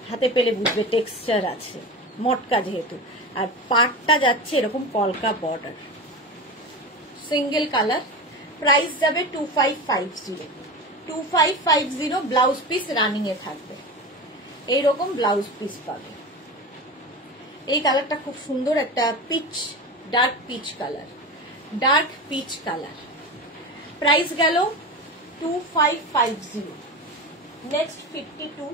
হাতে পেলে বুঝবে টেক্সচার আছে, মটকা যেহেতু। আর পাটটা যাচ্ছে এরকম কলকা বর্ডার, সিঙ্গেল কালার। প্রাইস যাবে 2550। 2550। ব্লাউজ পিস রানিং এ থাকবে, এইরকম ব্লাউজ পিস পাবে। এই কালারটা খুব সুন্দর, একটা peach, dark peach colour, dark peach colour. Price গেল 2550। নেক্সট 52,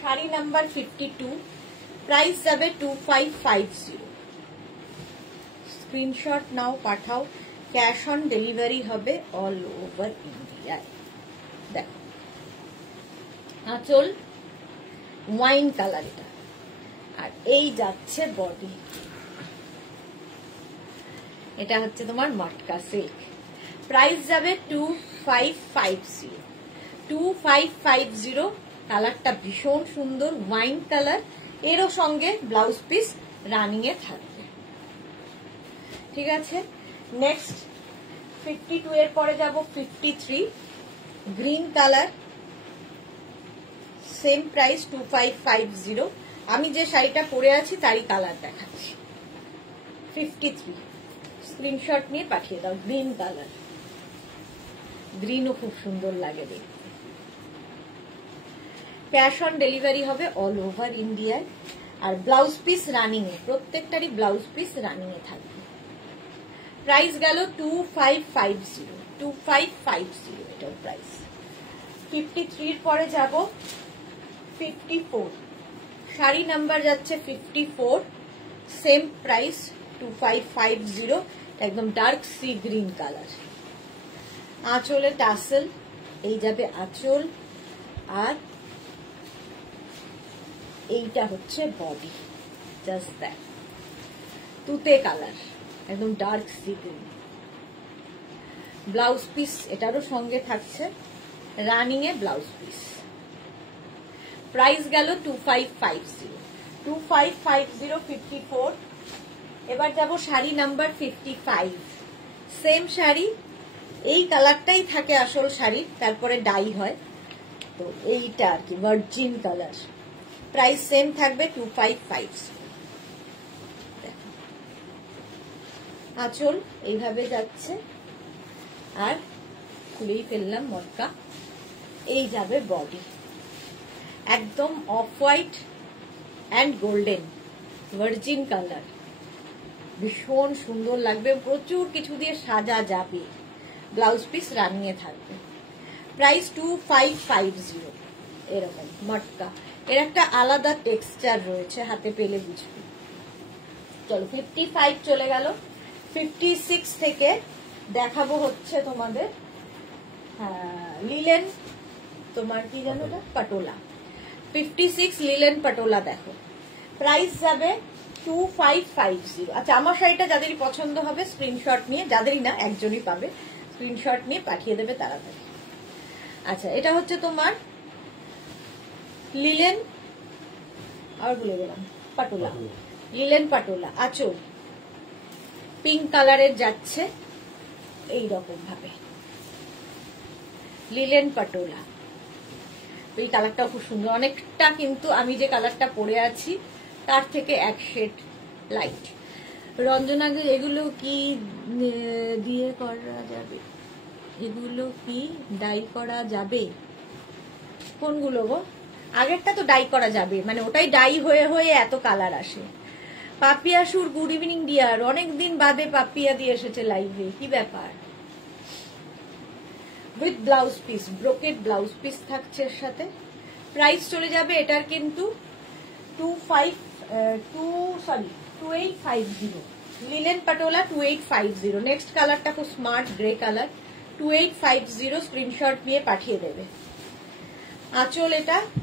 শাড়ি নাম্বার 52, প্রাইস যাবে 2550। স্ক্রিনশট নাও, পাঠাও। ক্যাশ অন ডেলিভারি হবে অল ওভার ইন্ডিয়ায়। দেখো আঁচল ওয়াইন কালার এটা, আর এই যাচ্ছে বডি। এটা হচ্ছে তোমার মটকা সিল্ক। প্রাইস যাবে 2550। 2550। কালারটা ভীষণ সুন্দর, ওয়াইন কালার, এরও সঙ্গে ব্লাউজ পিস রানিং এ থাকবে। ঠিক আছে, নেক্সট 52 এর পরে যাব 53, গ্রিন কালার, সেম প্রাইস 2550। আমি যে শাড়িটা পরে আছি তারই কালার দেখাচ্ছি। 53, স্ক্রিনশট নিয়ে পাঠিয়ে দাও। গ্রিন কালার, গ্রিনও খুব সুন্দর লাগে দেখতে। ক্যাশ অন ডেলিভারি হবে অল ওভার ইন্ডিয়ায়, আর ব্লাউজ পিস রানিং এ, প্রত্যেকটারই ব্লাউজ পিস রানিং এ থাকবে। প্রাইস গেল 2550। 2550 এটার প্রাইস। 53 এর পরে যাব 54, শাড়ি নাম্বার যাচ্ছে 54, সেম প্রাইস 2550। একদম ডার্ক সি গ্রিন কালার। আঁচলে টাসেল, এই যাবে আঁচল, আর এইটা হচ্ছে বডি, জাস্ট দ্যাট। তুতে কালার, একদম dark sea green. Blouse piece এটারও সঙ্গে থাকছে, রানিং এ ব্লাউজ পিস। প্রাইস গেল 2550। 2550, 54। এবার যাব শাড়ি নাম্বার 55, সেম শাড়ি, এই কালারটাই থাকে আসল শাড়ি, তারপরে ডাই হয়, তো এইটা আর কি ভার্জিন কালার। প্রাইস সেম থাকবে 2550। আঁচল এইভাবে যাচ্ছে, আর খুলেই ফেললাম মটকা, এই যাবে বডি। একদম off white and golden, virgin colour, ভীষণ সুন্দর লাগবে, প্রচুর কিছু দিয়ে সাজা যাবে। ব্লাউজ পিস রানিয়ে থাকবে। প্রাইস 2550। এরকম মটকা, এর একটা আলাদা টেক্সচার রয়েছে, হাতে পেলে বুঝবে। চলো 55 চলে গেল। 56 থেকে দেখাবো হচ্ছে তোমাদের লিলেন, তোমার কি জানো এটা, পাটোলা। 56 লিলেন পাটোলা। দেখো প্রাইস যাবে 2550। আচ্ছা, আমার শাড়িটা যাদেরই পছন্দ হবে স্ক্রিনশট নিয়ে, যাদেরই না একজনই পাবে, স্ক্রিনশট নিয়ে পাঠিয়ে দেবে তাড়াতাড়ি। আচ্ছা, এটা হচ্ছে তোমার লিলেন, আর বলে গেলাম পাটোলা, লিলেন পাটোলা। আঁচল পিঙ্ক কালারের যাচ্ছে এইরকম ভাবে, লিলেন পাটোলা। এই কালারটাও খুব সুন্দর, অনেকটা কিন্তু আমি যে কালারটা পরে আছি তার থেকে এক শেড লাইট। রঞ্জনা, এগুলো কি দিয়ে করা যাবে? এগুলো কি ডাই করা যাবে? কোনগুলো গো? আগেরটা তো ডাই করা যাবে, মানে ওটাই ডাই হয়ে হয়ে এত কালার আসে। পাপিয়া সুর, গুড ইভিনিং ডিয়ার, অনেকদিন বাদে পাপিয়া দিয়ে এসেছে লাইভে, কি ব্যাপার? With blouse piece, brocade blouse piece থাকছে এর সাথে। প্রাইস চলে যাবে এটার কিন্তু 2850। লিলেন পাটোলা 2850। নেক্সট কালারটা খুব স্মার্ট গ্রে কালার, 2850। স্ক্রিনশট নিয়ে পাঠিয়ে দেবে। আঁচল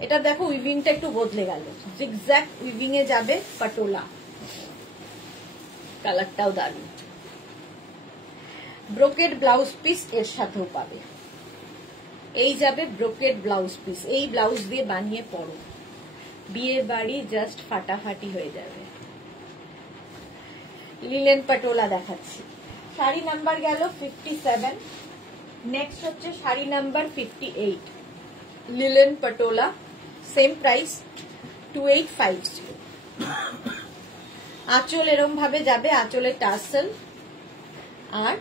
এটা দেখো উইভিংটা একটু বদলে গেল, জিগজ্যাগ উইভিং এ যাবে পাটোলা, কালারটাও দারুণ। ব্রোকেড ব্লাউজ পিস এর সাথেও পাবে। এই যাবে ব্রোকেড ব্লাউজ পিস, এই ব্লাউজ দিয়ে বানিয়ে পরো, বিয়ের বাড়ি জাস্ট ফাটাফাটি হয়ে যাবে। লিলেন পাটোলা দেখাচ্ছি। শাড়ি নাম্বার গেল 57, নেক্সট হচ্ছে sari number 58, linen patola, same price 2850। আঁচল এরম ভাবে যাবে, আঁচলের টাসেল, আর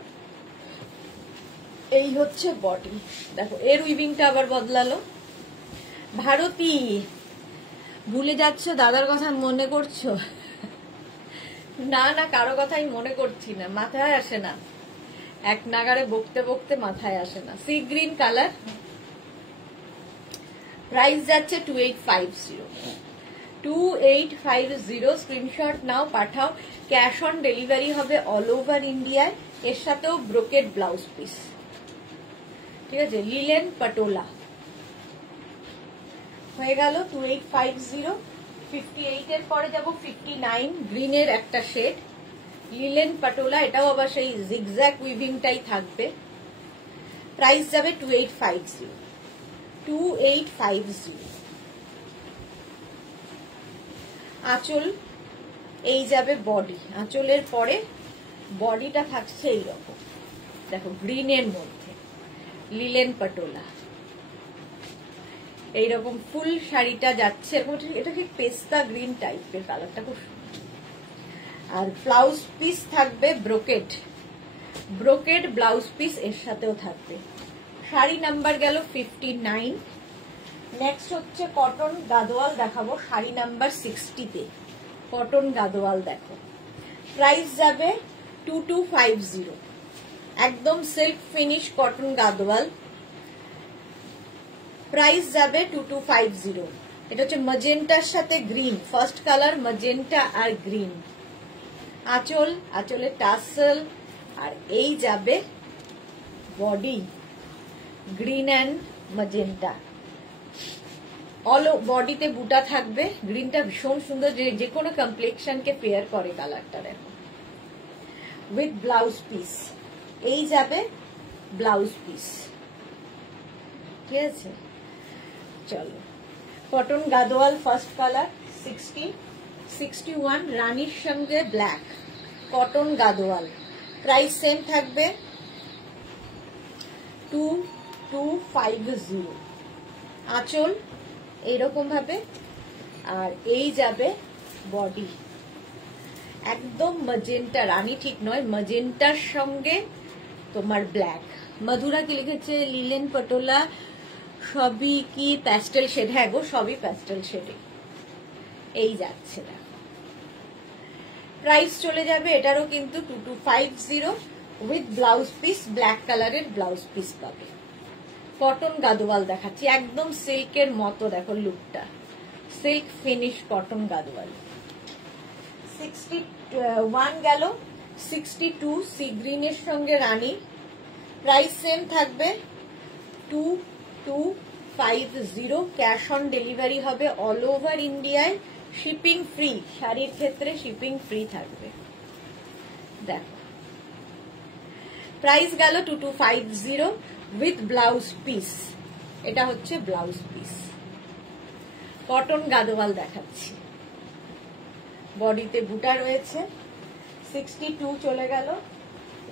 এই হচ্ছে বডি। দেখো এর উইভিংটা আবার বদলালো। ভারতী, ভুলে যাচ্ছ, দাদার কথা মনে করছো? না না, কারো কথাই মনে করছি না, মাথায় আসে না, এক নাগারে বকতে বকতে মাথায় আসে না। সি গ্রিন কালার, প্রাইস যাচ্ছে 2850। 2850, স্ক্রিনশট নাও, পাঠাও। ক্যাশ অন ডেলিভারি হবে অল ওভার ইন্ডিয়ায়, এর সাথেও ব্রোকেড ব্লাউজ পিস। ঠিক আছে, লিলেন পাটোলা হয়ে গেল 2850। 58 এর পরে যাব 59, গ্রিনের একটা শেড, লিলেন পাটোলা, এটাও আবার সেই জিগজ্যাগ উইভিংটাই থাকবে। প্রাইস যাবে 2850। 2850। আঁচল, এই যাবে বডি, আঁচলের পরে বডিটা থাকছে এইরকম, দেখো গ্রিনের মধ্যে, লিলেন পাটোলা, এইরকম ফুল শাড়িটা যাচ্ছে। এটা ঠিক পেস্তা গ্রিন টাইপের কালারটা, খুব সুন্দর। আর ব্লাউজ পিস থাকবে ব্রোকেড, ব্রোকেড ব্লাউজ পিস এর সাথেও থাকবে। শাড়ি নাম্বার গেল 59, নেক্সট হচ্ছে কটন গাদোয়াল দেখাবো, শাড়ি নাম্বার 60তে কটন গাদোয়াল দেখো। প্রাইস যাবে 2250, একদম silk finish cotton Gadwal, price যাবে 2250। এটা হচ্ছে ম্যাজেন্টার সাথে গ্রিন, ফার্স্ট কালার ম্যাজেন্টা আর গ্রিন। আঁচল, আঁচলের টাসেল, আর এই যাবে body, green and magenta, all বডিতে বুটা থাকবে। গ্রিনটা ভীষণ সুন্দর, যে কোনো কমপ্লেক্সনকে পেয়ার করে কালারটা, দেখো উইথ ব্লাউজ পিস, এই যাবে ব্লাউজ পিস। ঠিক আছে, চলো কটন গাদোয়াল ফার্স্ট কালার 60, 61 রানীর সঙ্গে black, cotton Gadwal, price same থাকবে 2250। আঁচল এইরকম ভাবে, আর এই যাবে বডি, একদম ম্যাজেন্টা, রানী ঠিক নয়, ম্যাজেন্টার সঙ্গে তোমার ব্ল্যাক। মধুরা কি লিখেছে, লিলেন পাটোলা সবই কি প্যাস্টেল শেড? হ্যাঁ গো, সবই প্যাস্টেল শেডে এই যাচ্ছে। দেখো প্রাইস চলে যাবে এটারও কিন্তু 2250, উইথ ব্লাউজ পিস, ব্ল্যাক কালারের ব্লাউজ পিস পাবে। কটন গাদোয়াল দেখাচ্ছি, একদম সিল্কের মতো, দেখো লুকটা, সিল্ক ফিনিশ কটন গাদোয়াল। 61 গেল, 62 সি গ্রিনের সঙ্গে রানী, প্রাইস সেম থাকবে 2250। ক্যাশ অন ডেলিভারি হবে অল ওভার ইন্ডিয়ায়, শিপিং ফ্রি, শাড়ির ক্ষেত্রে শিপিং ফ্রি থাকবে। দেখো প্রাইস গেল 2250 উইথ ব্লাউজ পিস, এটা হচ্ছে ব্লাউজ পিস। কটন গাদোয়াল দেখাচ্ছি, বডিতে বুটা রয়েছে। 62 চলে গেল,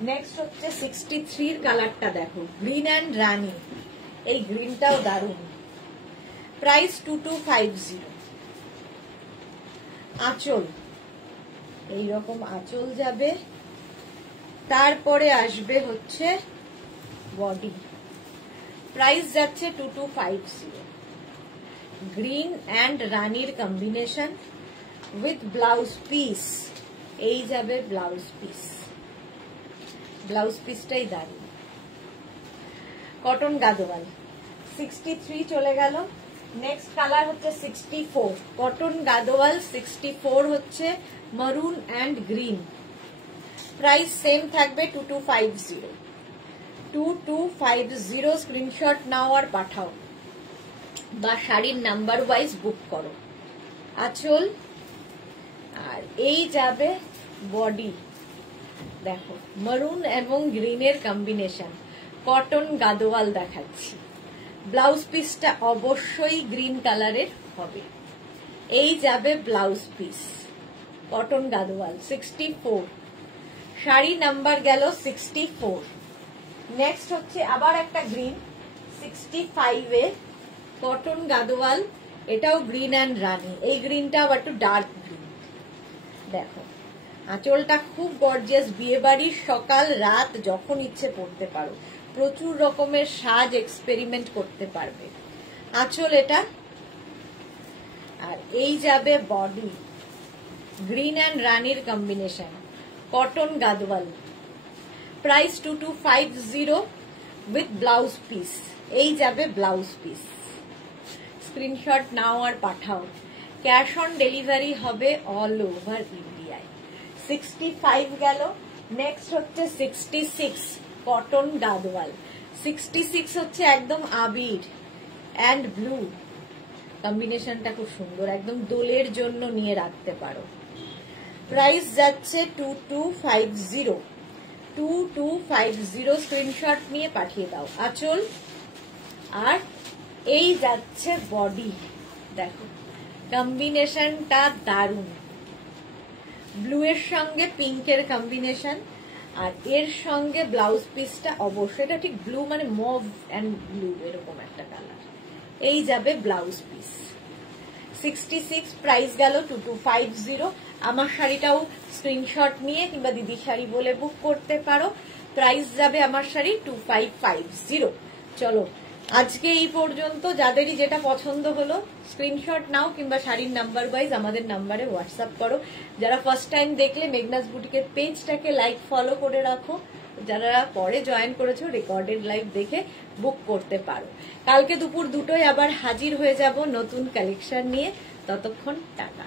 নেক্সট হচ্ছে 63 কালারটা দেখো, গ্রিন অ্যান্ড রানী, এই গ্রিনটাও দারুণ। প্রাইস 2250। আঁচল এইরকম আঁচল যাবে, তারপরে আসবে হচ্ছে বডি, প্রাইস যাচ্ছে 2250। গ্রিন অ্যান্ড রানীর কম্বিনেশন উইথ ব্লাউজ পিস, এই যাবে ব্লাউজ পিস, ব্লাউজ পিসটাই দারুণ। কটন গাদোয়াল 63 চলে গেল, নেক্সট কালার হচ্ছে 64, কটন গাদোয়াল 64 হচ্ছে মারুন অ্যান্ড গ্রিন, প্রাইস সেম থাকবে 2250। 2250 স্ক্রিনশট নাও আর পাঠাও, বা শাড়ির নাম্বার ওয়াইজ বুক করো। আঁচল, আর এই যাবে বডি, দেখো মারুন এবং গ্রিনের কম্বিনেশন, কটন গাদোয়াল দেখাচ্ছি, ব্লাউজ পিসটা অবশ্যই গ্রিন কালারের হবে। এই যাবে blouse piece, cotton Gadwal 64, sari number গেল 64। নেক্সট হচ্ছে আবার একটা গ্রিন 65 এ কটন গাদোয়াল, এটাও গ্রিন অ্যান্ড রানি। এই গ্রিনটা আবার একটু ডার্ক গ্রিন। দেখো আঁচলটা খুব গর্জিয়াস, বিয়ে বাড়ির সকাল রাত যখন ইচ্ছে পড়তে পারো, প্রচুর রকমের সাজ এক্সপেরিমেন্ট করতে পারবে। আঁচল এটা, আর এই যাবে বডি, গ্রিন অ্যান্ড রানির combination, cotton Gadwal, price 2250 with blouse piece. এই যাবে ব্লাউজ পিস। স্ক্রিনশট নাও আর পাঠাও। ক্যাশ অন ডেলিভারি হবে অল ওভার ইন্ডিয়ায়। 65 গেল। নেক্সট হচ্ছে 66 কটন গাদওয়াল। 66 হচ্ছে একদম আবির অ্যান্ড ব্লু কম্বিনেশনটা খুব সুন্দর, একদম দোলের জন্য নিয়ে রাখতে পারো। প্রাইস যাচ্ছে 2250 স্ক্রিনশট নিয়ে পাঠিয়ে দাও। আঁচল আর এই যাচ্ছে বডি। দেখো কম্বিনেশনটা দারুণ, ব্লু এর সঙ্গে পিঙ্কের কম্বিনেশন, আর এর সঙ্গে ব্লাউজ পিসটা অবশ্যই এটা ঠিক ব্লু মানে মভ অ্যান্ড ব্লু এরকম একটা কালার। এই যাবে ব্লাউজ পিস। 66 প্রাইস গেল 2250। আমার শাড়িটাও স্ক্রিনশট নিয়ে কিংবা দিদির শাড়ি বলে বুক করতে পারো। প্রাইস যাবে আমার শাড়ি 2550। চলো আজকে এই পর্যন্ত। যাদেরই যেটা পছন্দ হলো স্ক্রিনশট নাও কিংবা শাড়ির নাম্বার ওয়াইজ আমাদের নাম্বারে হোয়াটসঅ্যাপ করো। যারা ফার্স্ট টাইম দেখলে মেঘনাস বুটিকের পেজটাকে লাইক ফলো করে রাখো। যারা পরে জয়েন করেছো রেকর্ডেড লাইভ দেখে বুক করতে পারো। কালকে দুপুর 2টোয় আবার হাজির হয়ে যাব নতুন কালেকশন নিয়ে। ততক্ষণ টাটা।